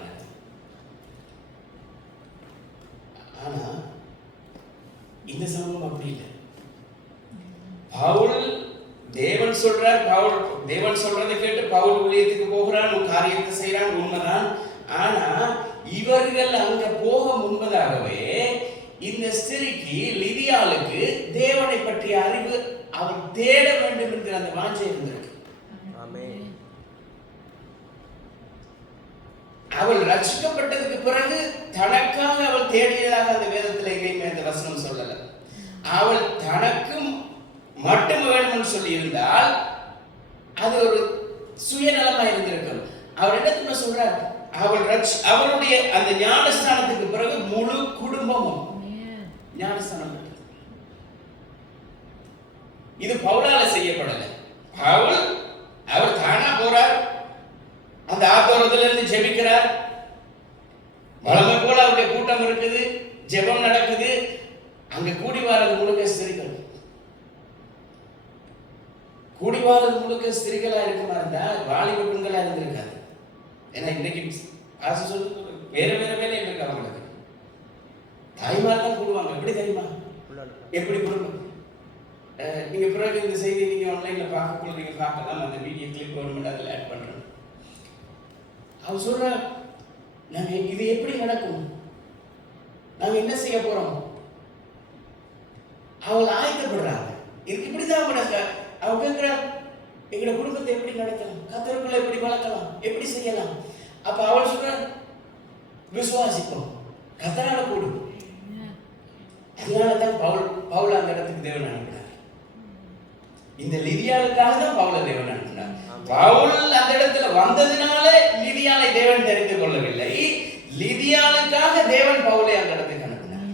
ஆனா இந்த சமூகம் அப்படி இல்லை. பவுல் தேவன் சொல்றார், தேவன் சொல்றதை கேட்டு பவுல் ஊழியத்துக்கு போகிறான், ஒரு காரியத்தை செய்யறான், உண்மைதான். ஆனா இவர்கள் அங்க போக முன்பதாகவே இந்த ஸ்திரிக்கு லிதியாளுக்கு தேவனை பற்றிய அறிவு அவள் தேட வேண்டும் என்கிற அந்த வாஞ்சை இருந்திருக்கு. அவள் ரட்சிக்கப்பட்டதுக்கு பிறகு தனக்காக அவள் தேடியதாக அந்த வேதத்தில் எங்கேயுமே அந்த வசனம் சொல்லல. அவள் தனக்கும் மட்டும் வேணும்னு சொல்லி இருந்தால் அது ஒரு சுயநலமா இருந்திருக்கும். அவர் என்ன சொல்றார், அவளுடைய அந்த ஞானஸ்தானத்துக்கு பிறகு முழு குடும்பமும் ஞானஸ்தானம் பெற்றது. இது பவுலால செய்யப்படல. அவர் தானா போறார், அந்த ஆத்தோரத்துல இருந்து ஜெபிக்கிறார், வளமை போல அவருடைய கூட்டம் இருக்குது, ஜெபம் நடக்குது. அங்க கூடிவாரது முழுக்க ஸ்திரீகள், கூடிவாரது முழுக்க ஸ்திரீகளா இருக்குமா இருந்தா வாலிப பெண்களா இருந்திருக்காது. ஏன்னா இன்னைக்கு ஆசை சொல்லு வேற வேற வேலையில் இருக்கு அவங்களுக்கு. தாய்மார் தான் கூடுவாங்க. எப்படி தெரியுமா? எப்படி குடும்பம் நீங்க பிறகு இந்த செய்தி நீங்க ஆன்லைன்ல பார்க்கக்குள்ள நீங்க பார்க்கலாம். அந்த வீடியோ கிளிப் கவர்மெண்ட் அதில் ஆட் பண்றோம். அவர் சொல்ற, நாங்க இது எப்படி நடக்கும், நாங்க என்ன செய்ய போறோம், அவங்க ஆயத்தப்படுறாங்க. இதுக்கு இப்படிதான் அவங்க கேட்கிறார், எங்களோட குடும்பத்தை எப்படி நடத்தலாம், கத்தருக்குள்ள எப்படி வளர்க்கலாம், எப்படி செய்யலாம். அப்ப அவள் சொல்ற, விசுவாசிப்போம், கத்தரால கூடும். அதனாலதான் பவுல் அந்த இடத்துக்கு தேவன் அனுப்பினார். இந்த லிதியாளுக்காக தான் பவுல தேவன் அனுப்பினார். பவுல் அந்த இடத்துல வந்ததினால லிதியாளை தேவன் தெரிந்து கொள்ளவில்லை, லிதியாளுக்காக தேவன் பவுலை அந்த இடத்துக்கு அனுப்பினார்.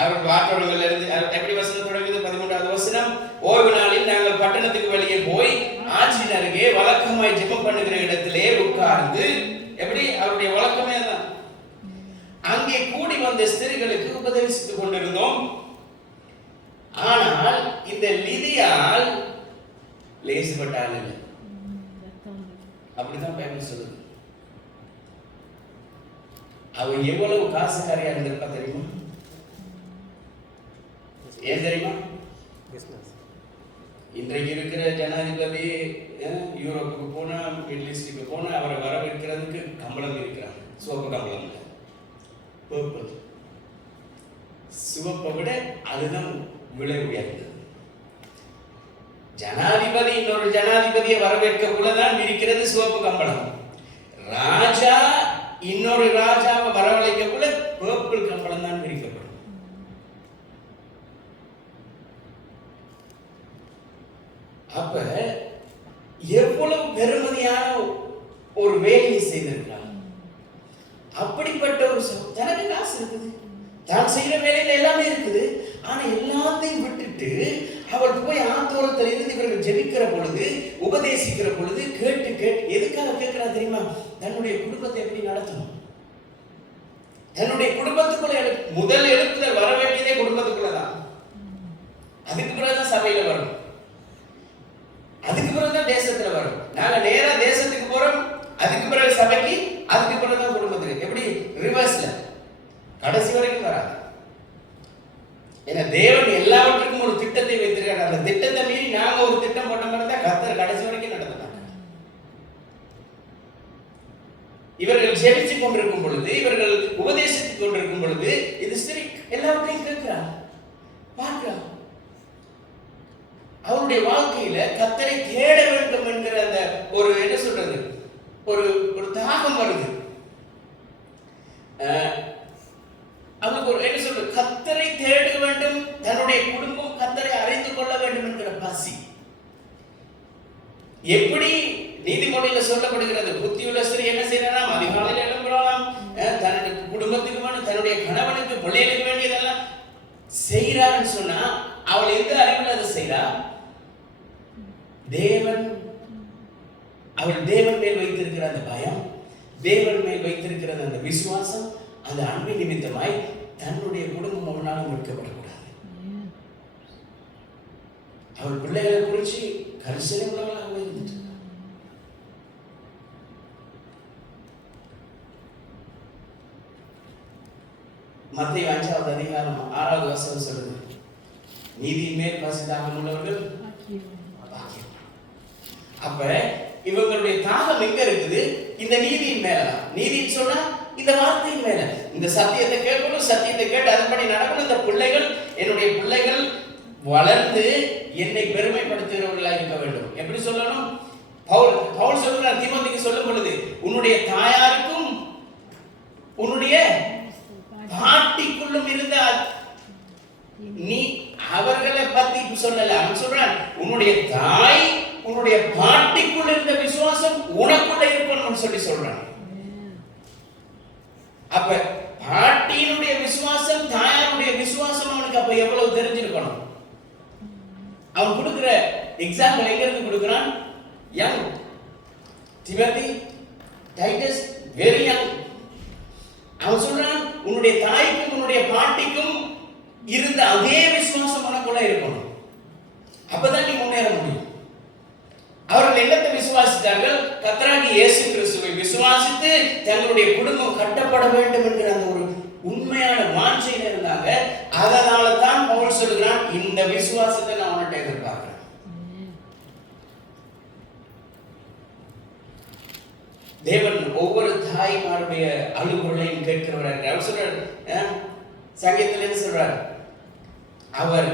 அவர் வார்த்தைகள் இருந்து எப்படி வசனம் தொடங்குது? 13வது வசனம், ஓய்வு நாளில் நாங்கள் பட்டணத்துக்கு வெளியே போய் ஆற்றின் அருகே வழக்கமாய் ஜெபம் பண்ணுகிற இடத்திலே உட்கார்ந்து, எப்படி அவருடைய வழக்கமே தான், அங்கே கூடி வந்த ஸ்திரீகளுக்கு உபதேசித்துக் கொண்டிருந்தோம். ஆனால் இந்த லிதியாள் லேசுப்பட்டாள் இல்லை. அப்படிதான் பைபிள் சொல்லுது. அவ எவ்வளவு காசுக்காரியா இருந்திருப்பா தெரியுமா? ஏன் தெரியுமா? இன்றைக்கு இருக்கிற ஜனாதிபதி யூரோப்புக்கு போனா, மிடில் ஈஸ்டுக்கு போனா அவரை வரவேற்கிறதுக்கு கம்பளம் இருக்கிறாங்க. சிவப்பு கம்பளம், சிவப்பை விட அதுதான் விலை உயர்ந்தது. ஜனாதிபதி இன்னொரு ஜனாதிபதியை வரவேற்கக்குள்ளதான் இருக்கிறது சிவப்பு கம்பளம். ராஜா இன்னொரு ராஜாவை வரவழைக்கக்குள்ள பர்பிள் கம்பளம் தான் விரிக்கப்படும். அப்ப எவ்வளவு பெருமதியான ஒரு வேலையை செய்திருக்கிறார். அப்படிப்பட்ட ஒரு தனக்கு காசு இருக்குது, தான் செய்யற வேலையில எல்லாமே இருக்குது. ஆனா எல்லாத்தையும் விட்டுட்டு அவள் போய் ஆத்தோரத்தில் இருந்து இவர்கள் ஜெபிக்கிற பொழுது, உபதேசிக்கிற பொழுது கேட்டு எதுக்காக கேட்கிறா தெரியுமா? தன்னுடைய குடும்பத்தை எப்படி நடத்தணும், தன்னுடைய குடும்பத்துக்குள்ள முதல் எழுப்புதல் வர வேண்டியதே குடும்பத்துக்குள்ளதான். அதுக்கு பிறகுதான் சபையில வரும், அதுக்கு பிறகுதான் தேசத்துல வரும். நாங்க நேரா தேசத்துக்கு போறோம், அதுக்கு பிறகு சபைக்கு, அதுக்கு பிறகுதான் குடும்பத்துக்கு. எப்படி ரிவர்ஸ்ல கடைசி வரைக்கும் வராது. ஏன்னா தேவன் எல்லாவற்றுக்கும் ஒரு திட்டத்தை வைத்திருக்காரு. அந்த திட்டத்தை மீறி நாங்க ஒரு திட்டம் போட்ட மாதிரி தான் கர்த்தர் கடைசி வரைக்கும் நடத்துறாங்க. இவர்கள் ஜெபித்துக் கொண்டிருக்கும் பொழுது, இவர்கள் உபதேசித்துக் கொண்டிருக்கும் பொழுது, இது ஸ்திரீ எல்லாவற்றையும் கேட்கிறார், பார்க்கிறார். அவருடைய வாழ்க்கையில கர்த்தரை தேட வேண்டும் என்கிற அந்த ஒரு என்ன சொல்றது, ஒரு தாகம் வருது. அவனுக்கு ஒரு என்ன சொல்றது, கர்த்தரை தேட வேண்டும், தன்னுடைய குடும்பம் கர்த்தரை அறிந்து கொள்ள வேண்டும் என்கிற பசி. எப்படி நீதிமொழியில சொல்லப்படுகிறது, புத்தியுள்ள ஸ்திரீ என்ன செய்யலாம், அதிகாலையில் எழும்புறாளாம், தன்னுடைய குடும்பத்துக்கு வேணும், தன்னுடைய கணவனுக்கு பிள்ளைகளுக்கு வேண்டியதெல்லாம் செய்யறான்னு சொன்னா அவள் எந்த அறிவில் அதை செய்யறா? தேவன், அவள் தேவன் மேல் வைத்திருக்கிற அந்த பயம், தேவன் மேல் வைத்திருக்கிற அந்த விசுவாசம், அந்த அன்பின் நிமித்தமாய் தன்னுடைய குடும்பம் ஒரு நாளும் முடிக்கப்படக்கூடாது. அவள் பிள்ளைகளை குறித்து கரிசனை உள்ளவர்களாக இருந்துட்டு மத்தேயு 5வது அதிகாரம் 6வது வசனம் சொல்லுது, நீதியின் மேல் பசிதாகம் உள்ளவர்கள் பாக்கியம். அப்ப இவங்களுடைய தாகம் எங்க இருக்குது? இந்த நீதியின் மேலதான். நீதின்னு சொன்னா இந்த வார்த்தையின் மேல, இந்த சத்தியத்தை கேட்கணும், சத்தியத்தை கேட்டு அதன்படி நடக்கணும். இந்த பிள்ளைகள், என்னுடைய பிள்ளைகள் வளர்ந்து என்னை பெருமைப்படுத்துகிறவர்களாக இருக்க வேண்டும். எப்படி சொல்லணும்? பவுல் சொல்றார் தீமோத்தேயுக்கு சொல்லும் பொழுது, உன்னுடைய தாயாருக்கும் உன்னுடைய பாட்டிக்குள்ளும் இருந்த நீ அவர்களை பத்தி சொல்லல, அவன் சொல்றான் உன்னுடைய தாய் உன்னுடைய பாட்டிக்குள்ள இருந்த விசுவாசம் உனக்குள்ள இருக்கணும்னு சொல்லி சொல்றான். அப்ப பாட்டியினுடைய விசுவாசம், தாயாருடைய விசுவாசம் அவனுக்கு அப்ப எவ்வளவு தெரிஞ்சிருக்கணும். அவன் கொடுக்கிற எக்ஸாம்பிள் எங்க இருந்து கொடுக்கிறான்? Young Timothy, Titus, very young. அவன் சொல்றான் உன்னுடைய தாய்க்கும் உன்னுடைய பாட்டிக்கும் இருந்த அதே விசுவாசம் உனக்குள்ள இருக்கணும். அப்பதான் நீ முன்னேற முடியும். அவர்கள் என்னத்தை விசுவாசித்தார்கள்? கர்த்தராகிய இயேசு கிறிஸ்துவை விசுவாசித்து தங்களுடைய குடும்பம் கட்டப்பட வேண்டும் என்கிற அந்த ஒரு உண்மையான வாஞ்சையில இருந்தாங்க. அதனால தான் பவுல் சொல்கிறான், இந்த விசுவாசத்தை நான் உன்கிட்ட எதிர்பார்க்கிறேன். தேவன் ஒவ்வொரு தாய்மாருடைய அழுகுறலையும் கேட்கிறவர். அவர் சொல்றார், சங்கீதத்துல என்ன சொல்றார்? அவர்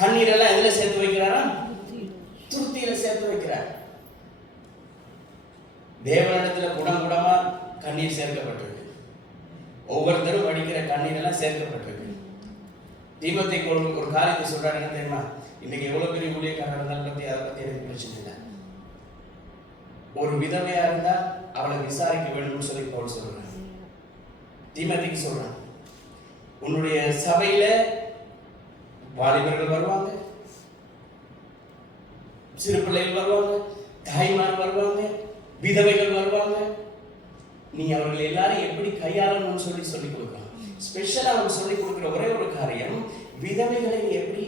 கண்ணீரெல்லாம் எதுல சேர்த்து வைக்கிறாரா? துருத்தியில சேர்த்து வைக்கிறார். தேவனிடத்துல குடம் குடமா கண்ணீர் சேர்க்கப்பட்டிருக்கு. ஒவ்வொருத்தரும் வடிக்கிற கண்ணீர் எல்லாம் சேர்க்கப்பட்டிருக்கு. தீமோத்தேயுக்கு ஒரு காரியத்தை சொல்றாரு, என்ன தெரியுமா? இன்னைக்கு எவ்வளவு பெரிய ஊழியக்காரர் இருந்தாலும் பத்தி அதை பத்தி எனக்கு பிரச்சனை இல்லை. ஒரு விதவையா இருந்தா அவளை விசாரிக்க வேண்டும்னு சொல்லி பவுல் சொல்றான். தீமோத்தேயுக்கு சொல்றான், உன்னுடைய சபையில வாலிபர்கள் வருவாங்க, சிறு பிள்ளைகள் வருவாங்க, தாய்மார் வருவாங்க, விதவைகள் வருவாங்க. நீ அவர்கள் எல்லாரும் எப்படி கையாளணும்னு சொல்லி கொடுக்கலாம். ஸ்பெஷலா அவன் சொல்லி கொடுக்கிற ஒரே ஒரு காரியம், விதவைகளை எப்படி.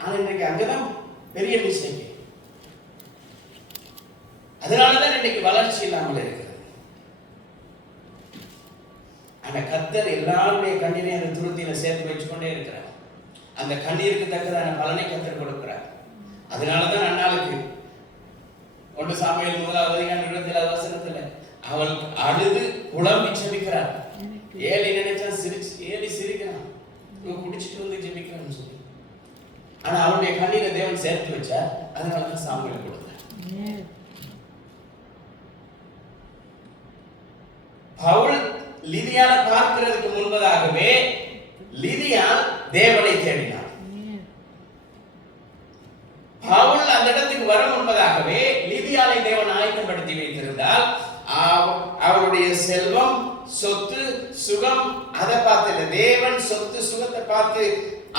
ஆனா இன்றைக்கு அங்கதான் பெரிய மிஸ்டேக். அதனாலதான் இன்னைக்கு வளர்ச்சி இல்லாமல் இருக்கிறது. ஆனா கர்த்தர் எல்லாருடைய கண்ணீரையும் அந்த துருத்தியில சேர்த்து வச்சுக்கொண்டே இருக்கிறார். அந்த கண்ணீருக்கு தக்கதான பலனை கர்த்தர் கொடுக்கிறார். அதனாலதான் அண்ணாளுக்கு 1 சாமுவேல் 1வது அதிகாரம் 27வது வசனத்துல அவள் அழுது புலம்பி ஜெபிக்கிறார். ஏலி நினைச்சா ஏலி சிரிக்கிறான், குடிச்சிட்டு வந்து ஜெபிக்கிறான்னு சொல்லி. ஆனா அவளுடைய கண்ணீரை தேவன் சேர்த்து வச்சார். அதனாலதான் சாமுவேல் கொடுத்தார். பவுல் லிதியால பார்க்கிறதுக்கு முன்பதாகவே லிதியா தேவனை தேடினார். பவுல் அந்த இடத்துக்கு வர முன்பதாகவே லிதியாலை தேவன் ஆயத்தப்படுத்தி வைத்திருந்தால் அவருடைய செல்வம், சொத்து, சுகம் அதை பார்த்து தேவன் சொத்து சுகத்தை பார்த்து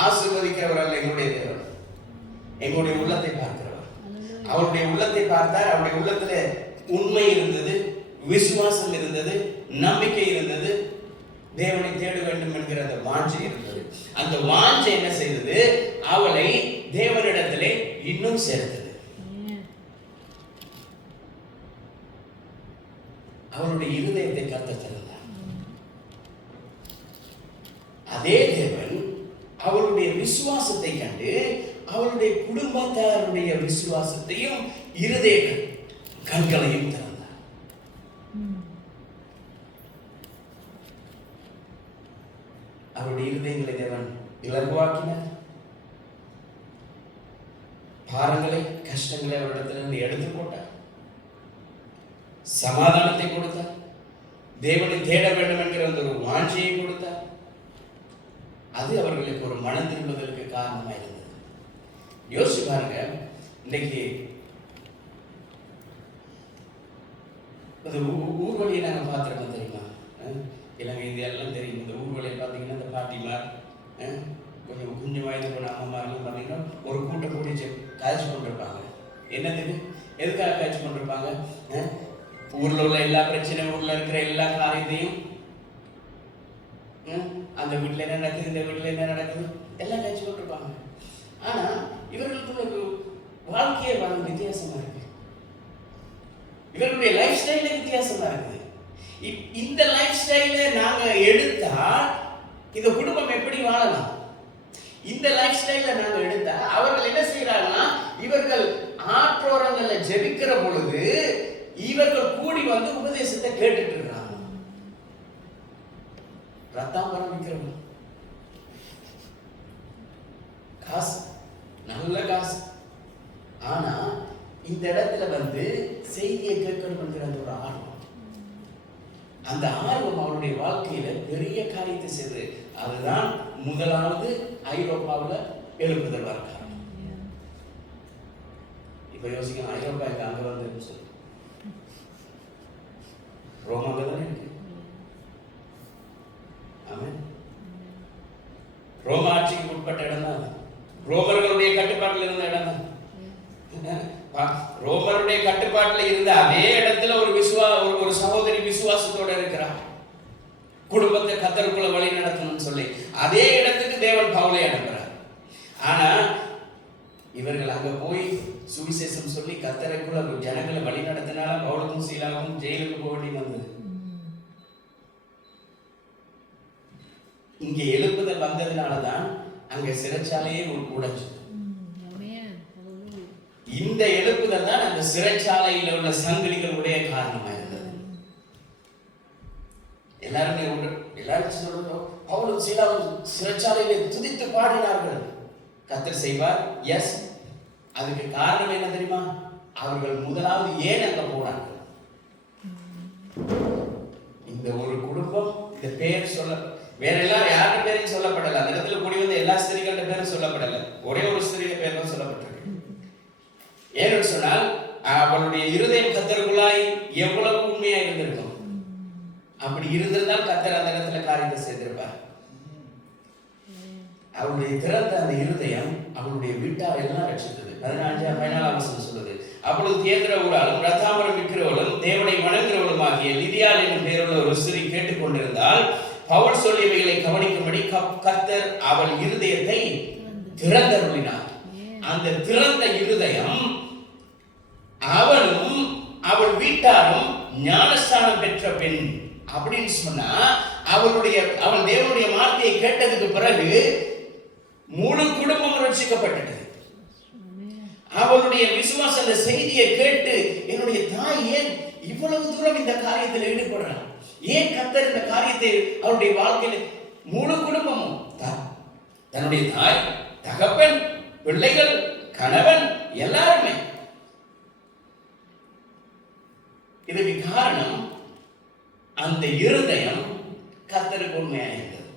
ஆசீர்வதிக்கிறவர் அல்ல. எங்களுடைய தேவன் எங்களுடைய உள்ளத்தை பார்க்கிறவர். அவருடைய உள்ளத்தை பார்த்தார். அவருடைய உள்ளத்துல உண்மை இருந்தது, விசுவாசம் இருந்தது, நம்பிக்கை இருந்தது, தேவனை தேட வேண்டும் என்கிற அந்த வாஞ்சை இருந்தது. அந்த வாஞ்சை என்ன செய்தது? அவளை தேவனிடத்திலே இன்னும் சேர்த்தது. அவளுடைய இருதயத்தை கர்த்தர் திறந்தார். அதே தேவன் அவளுடைய விசுவாசத்தை கண்டு அவளுடைய குடும்பத்தாருடைய விசுவாசத்தையும் இருதய கண்களையும் திறந்தார். அவருடைய இருதயங்களை தேவன் இலகுவாக்கினார். பாரங்களை, கஷ்டங்களை அவரிடத்திலிருந்து எடுத்து போட்டார். சமாதானத்தை கொடுத்தார். தேவனை தேட வேண்டும் என்கிற அந்த ஒரு வாஞ்சையை கொடுத்தார். அது அவர்களுக்கு ஒரு மனம் திரும்புவதற்கு காரணமாக இருந்தது. யோசிச்சு பாருங்க, இன்னைக்கு ஊர்வலியை நாங்கள் பார்த்துருக்கோம் தெரியுமா? இலங்கை இந்தியாவெல்லாம் தெரியும். இந்த ஊர்வலியை பார்த்தீங்கன்னா இந்த பாட்டிமார், கொஞ்சம் குஞ்சு வயது போன அம்மாமாரெல்லாம் பார்த்தீங்கன்னா ஒரு கூட்டம் கூடி காய்ச்சி கொண்டிருப்பாங்க. என்னதுக்கு, எதுக்காக காய்ச்சி கொண்டிருப்பாங்க? ஊரில் உள்ள எல்லா பிரச்சனையும், ஊரில் இருக்கிற எல்லா காரியத்தையும், அந்த வீட்டில் என்ன நடக்குது, இந்த வீட்டில் என்ன நடக்குது, எல்லாம் காய்ச்சி கொண்டிருப்பாங்க. ஆனால் இவர்களுக்குள்ள ஒரு வாழ்க்கையை வித்தியாசமாக இருக்கு. இவர்களுடைய லைஃப் ஸ்டைலே வித்தியாசமாக இருக்குது. இந்த லைஃப் ஸ்டைலை நாங்க எடுத்தா இந்த குடும்பம் எப்படி வாழலாம்? இந்த லைஃப் ஸ்டைல நாங்க எடுத்தா அவர்கள் என்ன செய்யறாங்கன்னா, இவர்கள் ஆற்றோரங்கள்ல ஜெபிக்கிற பொழுது இவர்கள் கூடி வந்து உபதேசத்தை கேட்டுட்டு இருக்காங்க. ரத்தாம்பரம் விற்கிறவங்க காசு, நல்ல காசு. ஆனா இந்த இடத்துல வந்து செய்தியை கேட்கணும் என்கிற அந்த ஒரு ஆர்வம், அந்த ஆர்வம் அவருடைய வாழ்க்கையில பெரிய காரியத்தை செய்து. அதுதான் முதலாவது ஐரோப்பாவில் எழுப்புதல் வர காரணம். இப்ப யோசிக்கணும், ஐரோப்பா எங்க அங்க வந்து சொல்லு, ரோமாங்க தானே இருக்கு. ஆமென். ரோம ஆட்சிக்கு உட்பட்ட இடம் தான், ரோமர்களுடைய கட்டுப்பாட்டில் இருந்த இடம் தான். ரோமருடைய கட்டுப்பாட்டில் இருந்த அதே இடத்துல ஒரு சகோதரி விசுவாசத்தோட இருக்கிறார். குடும்பத்தை கர்த்தருக்குள்ள வழி நடத்தணும்னு சொல்லி அதே இடத்துக்கு தேவன் பவுலை அனுப்புறார். ஆனா இவர்கள் அங்க போய் சுவிசேஷம் சொல்லி கர்த்தருக்குள்ள ஜனங்களை வழி நடத்தினால பவுலுக்கும் சீலாவுக்கும் ஜெயிலுக்கு போக வேண்டி வந்தது. இங்க எழுப்புதல் வந்ததுனாலதான் அங்க சிறைச்சாலையே உடைஞ்சது. இந்த எழுப்புதல் தான் அந்த சிறைச்சாலையில் உள்ள சங்கிலிகளுடைய காரணமா இருந்தது. எல்லாரும் சொல்றோம், பவுலும் சீலாவும் சிறைச்சாலையிலே துதித்து பாடினார்கள். கர்த்தர் செய்வார். எஸ், அதுக்கு காரணம் என்ன தெரியுமா? அவர்கள் முதலாவது ஏன் அங்க போனாங்க? இந்த ஒரு குடும்பம், இந்த பேர் சொல்ல வேற எல்லாரும் யாருடைய பேரும் சொல்லப்படல. அந்த இடத்துல கூடி வந்த எல்லா ஸ்திரீகளோட பேரும் சொல்லப்படல. ஒரே ஒரு ஸ்திரீ பேர் தான் சொல்லப்பட்டிருக்கு. ஏன்னு சொன்னால் அவளுடைய இருதயம் கர்த்தருக்குள்ளாய் எவ்வளவு உண்மையா இருந்திருக்கும். அப்படி இருந்திருந்தால் கர்த்தர் அந்த இடத்துல காரியத்தை செய்திருப்பார். அவளுடைய திறந்த அந்த இருதயம் அவளுடைய வீட்டார் எல்லாம் ரட்சித்தது. 14 வசனம் சொல்லுது, அப்பொழுது தேத்திர ஊராலும் ரத்தாம்பரம் விற்கிறவளும் தேவனை வணங்குகிறவளுமாகிய லிதியாள் என்னும் பேருள்ள ஒரு ஸ்திரீ கேட்டுக்கொண்டிருந்தால் பவுல் சொல்லியவைகளை கவனிக்கும்படி கர்த்தர் அவள் இருதயத்தை திறந்தருளினார். அந்த திறந்த இருதயம் அவளும் அவள் வீட்டாரும் ஞானஸ்தானம் பெற்ற பெண் அப்படின்னு சொன்னா, அவள் தேவனுடைய வார்த்தையை கேட்டதுக்கு பிறகு முழு குடும்பம் ரட்சிக்கப்பட்டது. அவளுடைய விசுவாச அந்த செய்தியை கேட்டு, என்னுடைய தாய் ஏன் இவ்வளவு தூரம் இந்த காரியத்தில் ஈடுபடுறாள், ஏன் கர்த்தர் இந்த காரியத்தை அவருடைய வாழ்க்கையில் முழு குடும்பமும் தன்னுடைய தாய், தகப்பன், பிள்ளைகள், கணவன் எல்லாருமே. இதுக்கு காரணம் அந்த இருதயம் கர்த்தருக்கு உண்மையாக இருந்தது.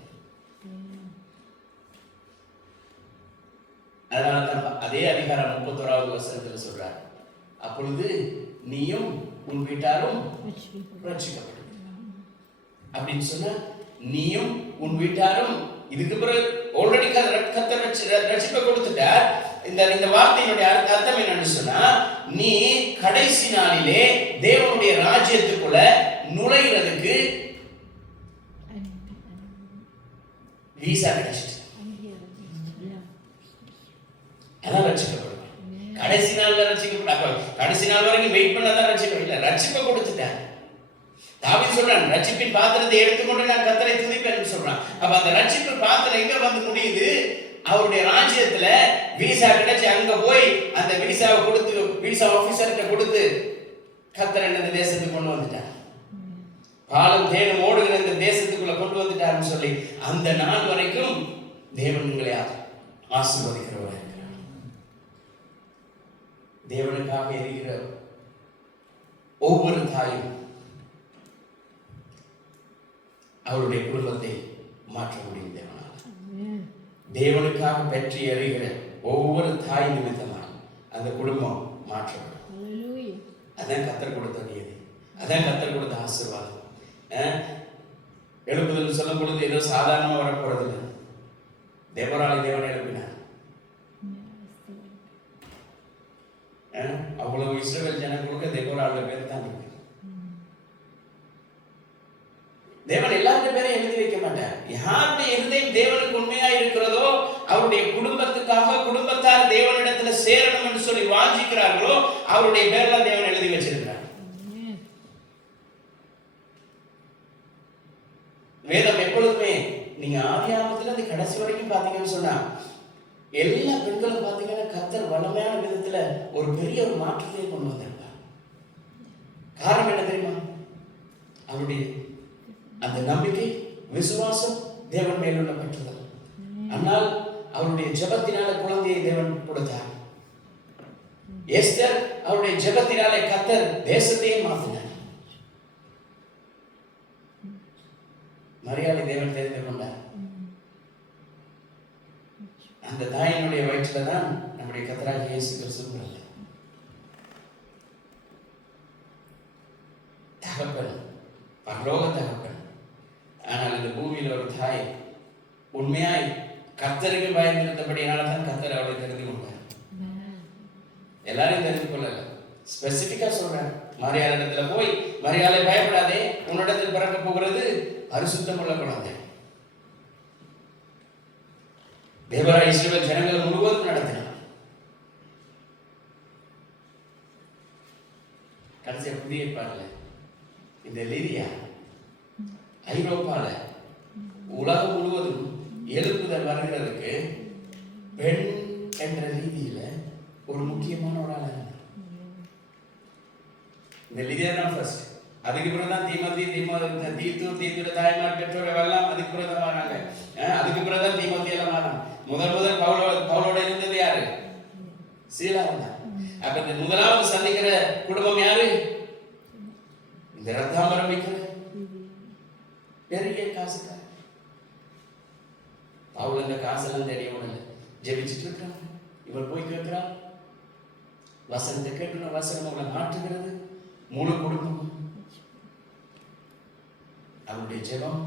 அதனால்தான் அதே அதிகாரம் 31வது வசனத்தில் சொல்றார், அப்பொழுது நீயும் உன் வீட்டாரும் ரட்சிக்கப்படும் அப்படின்னு சொன்ன, நீயும் உன் வீட்டாரும். இதுக்கு பிறகு ஆல்ரெடி கர்த்தர் ரட்சிப்பை கொடுத்துட்டார். இந்த வார்த்தையினுடைய அர்த்தம் என்னன்னு சொன்னா, நீ கடைசி நாளிலே தேவனுடைய ராஜ்யத்துக்குள்ள நுழைகிறதுக்கு வீசா கிடைச்சிட்டு அதான் ரட்சிக்கப்படுவேன். கடைசி நாள்ல ரட்சிக்கப்பட்ட, கடைசி நாள் வரைக்கும் வெயிட் பண்ணாதான் ரட்சிக்கப்படல, ரட்சிப்பை கொடுத்துட்டார். தாவீது சொல்றான், ரட்சிப்பின் பாத்திரத்தை எடுத்துக்கொண்டு நான் கர்த்தரை துதிப்பேன் சொல்றான். அப்ப அந்த ரட்சிப்பு பாத்திரம் எங்க வந்து முடியுது? அவருடைய ராஜ்யத்துல வீசா கிடைச்சு அங்க போய் அந்த வீசாவை கொடுத்து, வீசா ஆபீசர்கிட்ட கொடுத்து கர்த்தர் இந்த தேசத்துக்கு கொண்டு வந்துட்டார். பாலும் தேனும் ஓடுகிற இந்த தேசத்துக்குள்ள கொண்டு வந்துட்டாருன்னு சொல்லி அந்த நாள் வரைக்கும் தேவன் உங்களை ஆசீர்வதிக்கிறவராக இருக்கிறார். தேவனுக்காக இருக்கிற ஒவ்வொரு தாயும் அவருடைய குடும்பத்தை மாற்ற முடியும். தேவனுக்காக பெற்றி அறிகிற ஒவ்வொரு தாய் நிமித்தமாக அந்த குடும்பம் மாற்றப்படும். அதான் கர்த்தர் கொடுத்த நீதி, அதான் கர்த்தர் கொடுத்த ஆசீர்வாதம். எழுப்புதல் சொல்லும் பொழுது ஏதோ சாதாரணமா வரப்போறதில்லை. தேவராளி தேவனை எழுப்பினார். அவ்வளவு இஸ்ரவேல் ஜனங்களுக்கு தேவராள பேர் தான் இருக்கு. தேவன் எல்லாருடைய பேரையும் எழுதி வைக்க மாட்டார். யாருடைய இருதயம் தேவனுக்கு உண்மையா இருக்கிறதோ, அவருடைய குடும்பத்துக்காக குடும்பத்தார் தேவனிடத்துல சேரணும் என்று சொல்லி வாஞ்சிக்கிறார்களோ, அவருடைய பேர்ல தேவன் எழுதி வச்சிருக்கிறார். வேதம் எப்பொழுதுமே நீங்க ஆதியாகமத்துல இருந்து கடைசி வரைக்கும் பாத்தீங்கன்னு சொன்னா எல்லா பெண்களும் பாத்தீங்கன்னா கர்த்தர் வல்லமையான விதத்துல ஒரு பெரிய ஒரு மாற்றத்தை கொண்டு வந்திருப்பார். காரணம் என்ன தெரியுமா? அவருடைய அந்த நம்பிக்கை, விசுவாசம், தேவன் மேலுள்ள பற்றுதல். ஆனால் அவருடைய ஜெபத்தினால குழந்தையை தேவன் கொடுத்தார். எஸ்தர் அவருடைய ஜெபத்தினாலே கர்த்தர் தேசத்தையே மாற்றினார். மரியாதை தேவன் தெரிந்து கொண்டார். அந்த தாயினுடைய வயிற்றுல தான் நம்முடைய கர்த்தராகிய இயேசு கிறிஸ்து பிறந்தார். தகப்பன், பரலோக தகப்பன். ஆனால் இந்த பூமியில் ஒரு தாய் உண்மையாய் கர்த்தருக்கு பயந்திருந்தபடியால தான் கர்த்தர் அவளை தெரிந்து கொண்டார். எல்லாரையும் தெரிந்து கொள்ளல, ஸ்பெசிபிக்கா சொல்றேன். மரியாதையிடத்துல போய், மரியாதை பயப்படாதே, உன்னிடத்தில் பிறக்க போகிறது பரிசுத்தமுள்ள குழந்தை. தேவராய் இஸ்ரவேல் ஜனங்கள் முழுவதும் நடத்தினார். கடைசியா புதிய ஏற்பாடுல இந்த லிதியா ஐரோப்பால உலகம் முழுவதும் எழுப்புதல் வருகிறதுக்கு பெண் என்ற ரீதியில ஒரு முக்கியமான ஒரு ஆள். இந்த லிதியா தான் ஃபர்ஸ்ட். அதுக்கு பிறகு தான் தீத்துட தாய்மார் பெற்றோர் எல்லாம் அதுக்கு பிறகு தான் வராங்க. அதுக்கு பிறகு தான் தீமோத்தி எல்லாம் வராங்க. முதல் பவுலோட இருந்தது யாரு? சீலா தான். அப்ப இந்த முதலாவது சந்திக்கிற குடும்பம் யாரு? இந்த ரத்தாம்பரம் வைக்கிற பெரிய காசுக்கார. பவுல் இந்த காசெல்லாம் தெரிய உடனே ஜெபிச்சுட்டு இருக்கிறான். இவர் போய் கேட்கிறான், வசனத்தை கேட்கணும், வசனம் அவளை மாற்றுகிறது. முழு குடும்பம். அவருடைய ஜெபம்,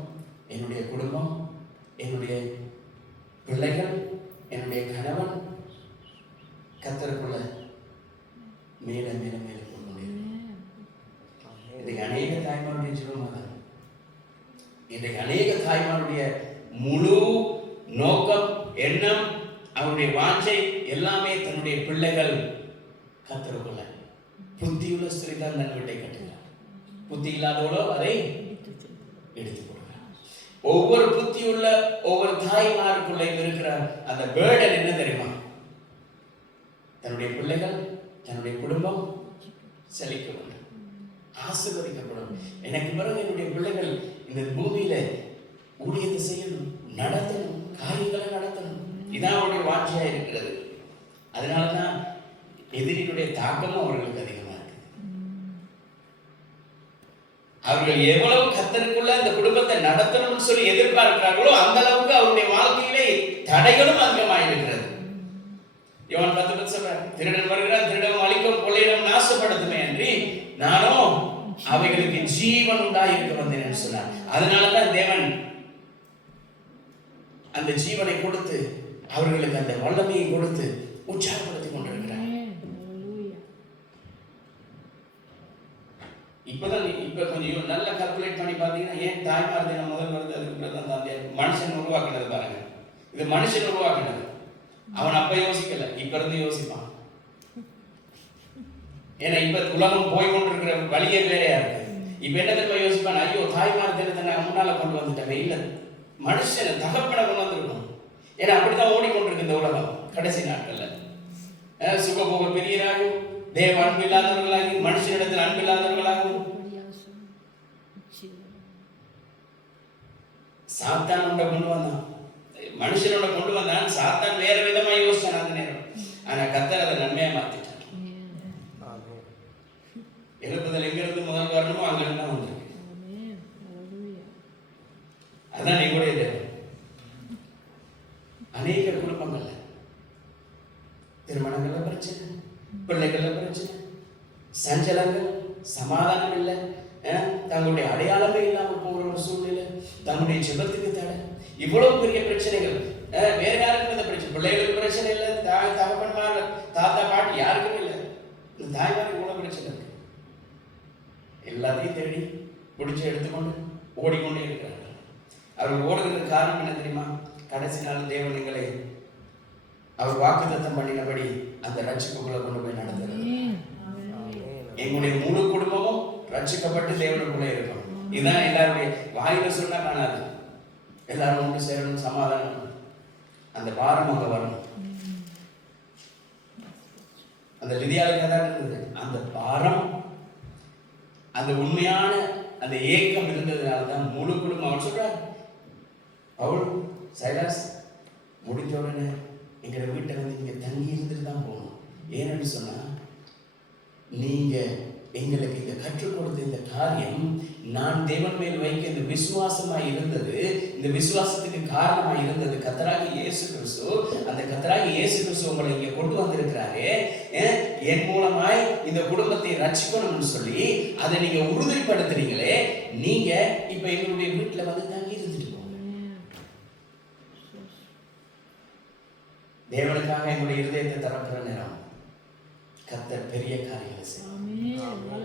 என்னுடைய குடும்பம், என்னுடைய பிள்ளைகள், என்னுடைய கணவன் கர்த்தருக்குள்ள மேல மேல மேல கொண்டு முடியும். இன்றைக்கு அநேக தாய்மாருடைய ஜெபம் தான். இன்றைக்கு அநேக தாய்மாருடைய முழு நோக்கம், எண்ணம், அவருடைய வாஞ்சை எல்லாமே தன்னுடைய பிள்ளைகள் கர்த்தருக்குள்ள. புத்தியுள்ள ஸ்திரீ தான் தன் வீட்டை கட்டுகிறார். புத்தி இல்லாதவளோ அதை எடுத்து கொடுக்கிறார். ஒவ்வொரு புத்தியுள்ள ஒவ்வொரு தாய்மாருக்குள்ள இருக்கிற அந்த பேர்டன் என்ன தெரியுமா? தன்னுடைய பிள்ளைகள், தன்னுடைய குடும்பம் செழிக்க வேண்டும், ஆசீர்வதிக்கப்படும். எனக்கு பிறகு என்னுடைய பிள்ளைகள் இந்த பூமியில ஊழியத்தை செய்யணும், நடத்தணும், காரியங்களை நடத்தணும். இதான் அவருடைய வாஞ்சியா இருக்கிறது. அதனாலதான் எதிரியுடைய தாக்கமும் அவர்களுக்கு அதிகமா இருக்கு. அவர்கள் எவ்வளவு கர்த்தருக்குள்ள இந்த குடும்பத்தை நடத்தணும்னு சொல்லி எதிர்பார்க்கிறார்களோ அந்த அளவுக்கு அவருடைய வாழ்க்கையிலே தடைகளும் அதிகமாயிருக்கிறது. யோவான் 10:10 சொல்றார், திருடன் வருகிறான், திருடன் அழிக்கும், கொள்ளையிடம் நாசப்படுத்துமே அன்றி நானோ அவைகளுக்கு ஜீவன் உண்டாயிருக்க வந்தேன் என்று சொன்னார். அதனாலதான் தேவன் அந்த ஜீவனை கொடுத்து அவர்களுக்கு அந்த வல்லமையை கொடுத்து உற்சாகப்படுத்திக் கொண்டிருக்கிறார். இப்ப கொஞ்சம் நல்லா கால்குலேட் பண்ணி பாத்தீங்கன்னா, ஏன் தாய்மார் தினம் முதல் வருது, அதுக்கு பிறகு தான் மனுஷன் உருவாக்குனது பாருங்க. இது மனுஷன் உருவாக்குனது. அவன் அப்ப யோசிக்கல, இப்ப இருந்து யோசிப்பான். ஏன்னா இப்ப உலகம் போய் கொண்டிருக்கிற வழியே வேறையா இருக்கு. இப்ப என்ன தெரியுமா யோசிப்பான்? ஐயோ, தாய்மார் தினத்தை நான் முன்னால கொண்டு வந்துட்டேன். இல்ல, மனுஷனை தகப்பனை கொண்டு வந்திருக்கணும். ஏன்னா அப்படித்தான் ஓடிக்கொண்டிருக்கு இந்த உலகம் கடைசி நாட்கள்ல. சுகபோக பிரியராகவும், தேவ அன்பு இல்லாதவர்களாகவும், மனுஷனிடத்தில் அன்பு இல்லாதவர்களாகவும், சாத்தான் கொண்டு வந்தான், மனுஷனோட கொண்டு வந்தான். சாத்தான் வேற விதமா யோசிச்சான் அந்த நேரம். ஆனா கர்த்தர் அதை நன்மையா மாத்திட்டார். எழுப்புதல் எங்க இருந்து முதல் வரணுமோ அங்க இருந்து தான் வந்திருக்கு. அதான் எங்களுடைய தேவன். அநேக குடும்பங்கள்ல திருமணங்கள்ல பிரச்சனை, பிள்ளைகள்ல பிரச்சனை, சஞ்சலங்கள், சமாதானம் இல்லை, தங்களுடைய அடையாளமே இல்லாமல் போகிற ஒரு சூழ்நிலை, தங்களுடைய ஜெபத்துக்கு தடை, இவ்வளவு பெரிய பிரச்சனைகள். வேற யாருக்கும் இந்த பிரச்சனை, பிள்ளைகளுக்கு பிரச்சனை இல்லை, தகப்பன்மார், தாத்தா, பாட்டி யாருக்கும் இல்லை. இந்த தாய்மாருக்கு இவ்வளவு பிரச்சனை இருக்கு. எல்லாத்தையும் தேடி பிடிச்சி எடுத்துக்கொண்டு ஓடிக்கொண்டே இருக்கிறார்கள். அவர் ஓடுகிறதுக்கு காரணம் என்ன தெரியுமா? கடைசி நாள் தேவன் எங்களை அவர் வாக்குத்தத்தம் பண்ணினபடி அந்த ரட்சிப்புக்குள்ள கொண்டு போய் நடத்துறது. எங்களுடைய முழு குடும்பமும் ரட்சிக்கப்பட்டு தேவனுக்குள்ளே இருக்கணும். இதுதான் எல்லாருடைய வாயில சொன்னா காணாது. எல்லாரும் ஒன்று சேரணும், சமாதானம், அந்த பாரம் அங்க வரணும். அந்த லிதியாளுக்கு தான் இருந்தது அந்த பாரம், அந்த உண்மையான அந்த ஏக்கம் இருந்ததுனால தான் முழு குடும்பம். அவன் சொல்றார், அவள் சைலாஸ் முடிஞ்ச உடனே எங்களை வீட்டை வந்து நீங்க தங்கி இருந்துட்டு தான் போகணும். ஏன்னு சொன்னா நீங்க எங்களுக்கு இங்க கற்றுக் கொடுத்த இந்த காரியம், நான் தேவன் மேல் வைக்க இந்த விசுவாசமாய் இருந்தது, இந்த விசுவாசத்துக்கு காரணமாய் இருந்தது கர்த்தராகிய இயேசு கிறிஸ்து. அந்த கர்த்தராகிய இயேசு கிறிஸ்து உங்களை இங்க கொண்டு வந்திருக்கிறாரே, என் மூலமாய் இந்த குடும்பத்தை ரட்சிக்கணும்னு சொல்லி அதை நீங்க உறுதிப்படுத்துறீங்களே, நீங்க இப்ப எங்களுடைய வீட்டுல வந்து தங்கி இருந்துட்டு போங்க. தேவனுக்காக எங்களுடைய இருதயத்தை திறக்கிற நேரம் கர்த்தர் பெரிய காரியங்களை செய்வார்.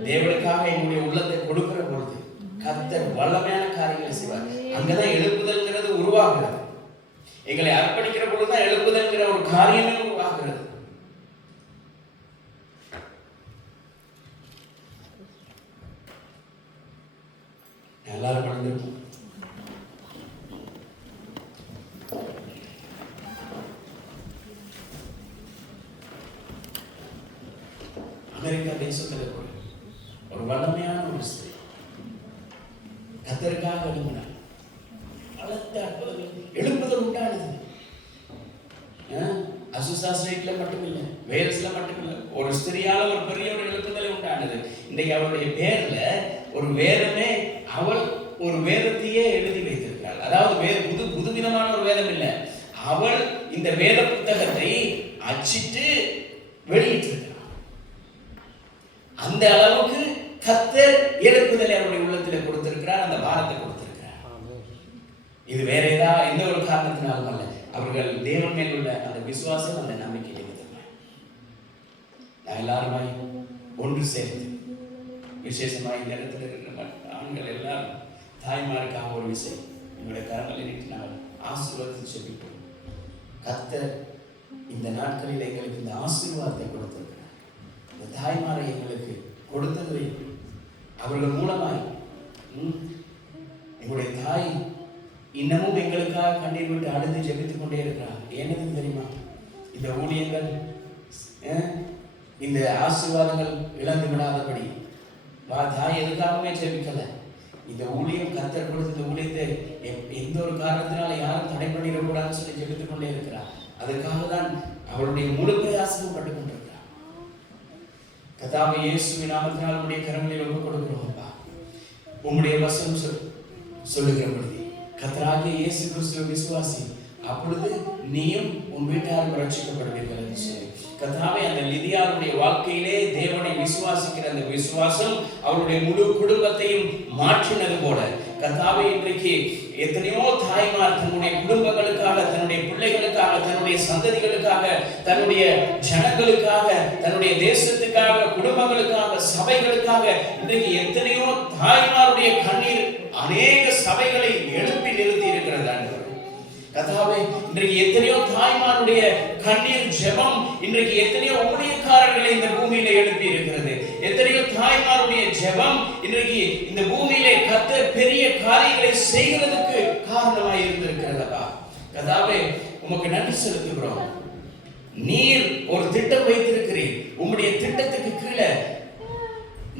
தேவனுக்காக எங்களுடைய உள்ளத்தை கொடுக்கிற பொழுது கர்த்தர் வல்லமையான காரியங்களை செய்வார். அங்கதான் எழுப்புதல்ங்கிறது உருவாகிறது. எங்களை அர்ப்பணிக்கிற பொழுதுதான் எழுப்புதல்ங்கிற ஒரு காரியமே உருவாகிறது. எல்லாரும் வளர்ந்துருக்கும். அமெரிக்கா தேசத்தில் ஒரு வல்லமையான ஒரு ஸ்திரீ கர்த்தருக்காக எழுப்பினார். பலத்த அற்புதங்கள் எழுப்புதல் உண்டானது. அசுசா ஸ்டேட்ல மட்டுமில்லை, வேல்ஸ்ல மட்டுமில்லை, ஒரு ஸ்திரியால ஒரு பெரிய ஒரு எழுப்புதலை உண்டானது. இன்றைக்கு அவருடைய பேர்ல ஒரு வேதமே, அவள் ஒரு வேதத்தையே எழுதி வைத்திருக்கிறாள். அதாவது புதுவிதமான ஒரு வேதம் இல்லை, அவள் இந்த வேத புத்தகத்தை அச்சிட்டு வெளியிட்டிருக்கிறாள். அந்த அளவுக்கு கர்த்தர் எழுப்புதலை அவருடைய உள்ளத்தில் கொடுத்திருக்கிறார், அந்த பாரத்தை கொடுத்திருக்கிறார். இது வேற ஏதாவது எந்த ஒரு காரணத்தினாலும் அல்ல, அவர்கள் தேவன் மேல் உள்ள அந்த விசுவாசம், அந்த நம்பிக்கை நிமித்தமாய். நான் எல்லாருமாய் ஒன்று சேர்ந்து விசேஷமாய் இந்த இடத்துல இருக்கிற ஆண்கள் எல்லாரும் தாய்மாருக்காக ஒரு விஷயம் எங்களுடைய கரங்களை நீட்டி நாங்கள் ஆசீர்வாதத்தை செபிப்போம். கர்த்தர் இந்த நாட்களில் எங்களுக்கு இந்த ஆசீர்வாதத்தை கொடுத்திருக்கிறார். இந்த தாய்மாரை எங்களுக்கு கொடுத்ததை அவர்கள் மூலமாய் எங்களுடைய தாய் இன்னமும் எங்களுக்காக கண்ணீர் விட்டு அழுது ஜெபித்துக் கொண்டே இருக்கிறார். ஏனது தெரியுமா? இந்த ஊழியங்கள், இந்த ஆசீர்வாதங்கள் இழந்து விடாதபடி தாய் எதுக்காகவே ஜெபிக்கல. இந்த ஊழியம் கர்த்தர் கொடுத்த இந்த ஊழியத்தை எந்த ஒரு காரணத்தினால யாரும் தடை பண்ணிடக்கூடாதுன்னு சொல்லி ஜெபித்துக் கொண்டே இருக்கிறார். அதுக்காக தான் அவருடைய முழு பிரயாசமும் பட்டுக் கொண்டிருக்கிறார். கர்த்தாவே, இயேசுவின் நாமத்தினால் உம்முடைய கரங்களில் ஒப்புக் கொடுக்கிறோம். உம்முடைய வசனம் சொல்லுகிறபடி கர்த்தராகிய இயேசு கிறிஸ்துவை விசுவாசி, அப்பொழுது நீயும் உன் வீட்டாரும் ரட்சிக்கப்படுவீர்கள் என்று சொல்லி கர்த்தாவே, அந்த லிதியாளுடைய வாழ்க்கையிலே தேவனை விசுவாசிக்கிற அந்த விசுவாசம் அவருடைய முழு குடும்பத்தையும் மாற்றினது போல கர்த்தாவே, இன்றைக்கு எத்தனையோ தாய்மார் தன்னுடைய குடும்பங்களுக்காக, தன்னுடைய பிள்ளைகளுக்காக, தன்னுடைய சந்ததிகளுக்காக, தன்னுடைய ஜனங்களுக்காக, தன்னுடைய தேசத்துக்காக, குடும்பங்களுக்காக, சபைகளுக்காக இன்றைக்கு எத்தனையோ தாய்மாருடைய கண்ணீர் அநேக சபைகளை எழுப்பி நிறுத்தி இருக்கிறது. கர்த்தாவே, இன்றைக்கு எத்தனையோ தாய்மாருடைய கண்ணீர் ஜெபம் இன்றைக்கு எத்தனையோ ஊழியக்காரர்களை இந்த பூமியில எழுப்பி இருக்கிறது. எத்தனையோ தாய்மாருடைய ஜெபம் இன்றைக்கு இந்த பூமியிலே கர்த்தர் பெரிய காரியங்களை செய்கிறதுக்கு காரணமாய் இருந்திருக்கிறதா. கர்த்தாவே, உமக்கு நன்றி செலுத்துகிறோம். நீர் ஒரு திட்டம் வைத்திருக்கிறீர். உம்முடைய திட்டத்துக்கு கீழே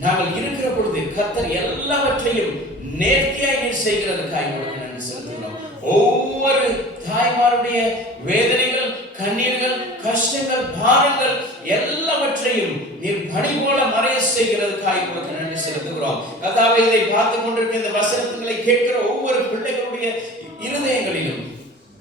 நாங்கள் இருக்கிற பொழுது கர்த்தர் எல்லாவற்றையும் நேர்த்தியாய் நீர் செய்கிறதுக்காக உங்களுக்கு நன்றி செலுத்துகிறோம். ஒவ்வொரு தாய்மாருடைய வேதனைகள், கண்ணீர்கள், கஷ்டங்கள், பாரங்கள் எல்லாவற்றையும் நீர் பனி போல மறைய செய்கிறதுக்காக உங்களுக்கு நன்றி செலுத்துகிறோம். கர்த்தாவே, இதை பார்த்து கொண்டிருக்கிற இந்த வசனங்களை கேட்கிற ஒவ்வொரு பிள்ளைகளுடைய இருதயங்களிலும்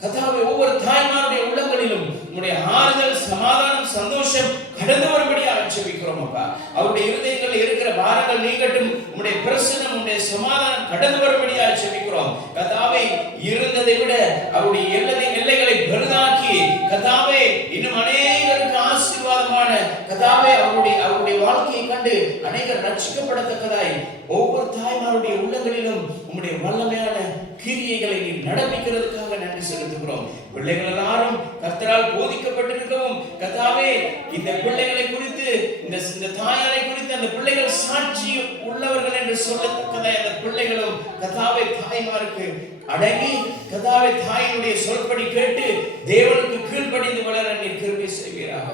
கர்த்தாவே, ஒவ்வொரு தாய்மாருடைய உள்ளங்களிலும் உம்முடைய ஆறுதல், சமாதானம், சந்தோஷம் கடந்து வரும்படியாக ஜெபிக்கிறோம். அப்பா, அவருடைய இருதயங்களில் இருக்கிற பாரங்கள் நீங்கட்டும். உம்முடைய பிரசன்னம், உம்முடைய சமாதானம் கடந்து வரும்படியாக ஜெபிக்கிறோம். கர்த்தாவே, இருந்ததை விட அவருடைய எல்லைகளை பெரிதாக்கி கர்த்தாவே, இன்னும் அநேகருக்கு ஆசீர்வாதமான கர்த்தாவே, அவருடைய வாழ்க்கையை கண்டு அநேகர் ரட்சிக்கப்படத்தக்கதாய் ஒவ்வொரு தாய்மாருடைய உள்ளங்களிலும் உம்முடைய வல்லமையான கிரியைகளை நடப்பிக்கிறதுக்காக நன்றி செலுத்துகிறோம். பிள்ளைகள் எல்லாரும் கர்த்தரால் போதிக்கப்பட்டிருக்கவும் கர்த்தாவே, இந்த பிள்ளைகளை குறித்து குறித்து இந்த தாயாரை குறித்து அந்த பிள்ளைகள் சாட்சி உள்ளவர்கள் என்று சொல்லத்தக்கதை அந்த பிள்ளைகளும் கர்த்தாவே தாய்மாருக்கு அடங்கி கர்த்தாவே தாயினுடைய சொல்படி கேட்டு தேவனுக்கு கீழ்ப்படிந்து வளர நீர் கிருபை செய்வீராக.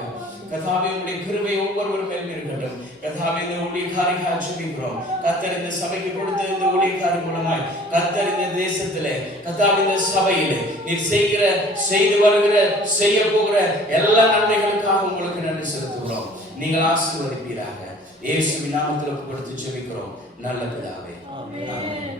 கர்த்தாவே உம்முடைய கிருபை ஒவ்வொருவரும் மேல் இருக்கட்டும். கர்த்தாவே இந்த ஊழியக்காரிக்காக ஜெபிக்கிறோம். கர்த்தர் இந்த சபைக்கு கொடுத்த இந்த ஊழியக்காரி மூலமாய் கர்த்தர் இந்த தேசத்திலே கர்த்தாவே இந்த சபையிலே நீர் செய்து வருகிற செய்ய போகிற எல்லா நன்மைகளுக்காக உங்களுக்கு நன்றி செலுத்துகிறோம். நீங்கள் ஆசீர்வதிப்பீராக. இயேசுவின் நாமத்தில் கொடுத்து ஜெபிக்கிறோம் நல்ல பிதாவே. ஆமென்.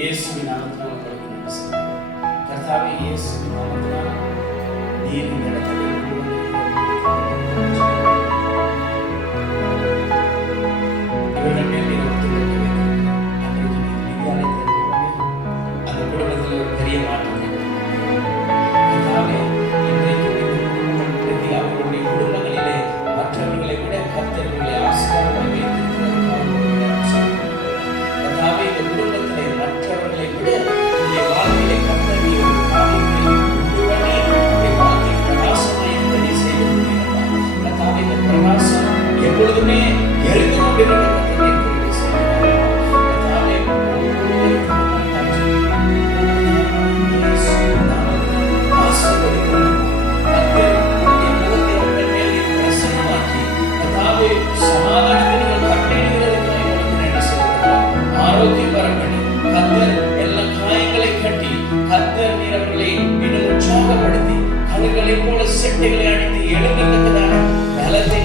இயேசுவின் நாமத்தினால் உங்களுக்கு நன்றி செலுத்துகிறேன். கர்த்தாவே இயேசுவின் நாமத்தினால் நீர் இந்த இடத்திலே இவர்கள் மேல் நீர் ஒத்துழைக்க வேண்டும். அன்றைக்கு நீர் விதியாலை தெரிந்து அந்த குடும்பத்தில் ஒரு பெரிய மாற்றம் கர்த்தாவே இன்றைக்கு அவர்களுடைய குடும்பங்களிலே மற்றவர்களை விட கர்த்தர்களை ஆசீர்வாதமாக வைத்திருக்கிறதற்காக கர்த்தாவே இந்த குடும்பத்திலே மற்றவர்களை விட உங்களுடைய வாழ்க்கையிலே கர்த்தர் நீர் ஒரு காரியத்தை உண்டு பண்ணி உங்களுடைய வாழ்க்கை பிரகாசமாய் இருப்பதை செய்து கொண்டிருப்பார். கர்த்தாவே இந்த பிரகாசம் எப்பொழுதுமே எரிந்து கொண்டிருக்கிற கர்த்தரை கிருபை செய்கிறார். கர்த்தாவே ஆசீர்வதிக்கிறோம். கர்த்தர் உங்களுடைய முகத்தை உங்கள் மேல் பிரசன்னமாக்கி கர்த்தாவே சமாதானத்தை நீங்கள் கட்டளையிடுகிறதற்காக உங்களுக்கு நன்றி செலுத்துகிறோம். ஆரோக்கியம் வரப்படி கர்த்தர் எல்லா காயங்களை கட்டி கர்த்தர் நீரவர்களை இன்னும் உற்சாகப்படுத்தி கண்களை போல செட்டைகளை அடித்து எழுந்தத்தக்கதான பலத்தை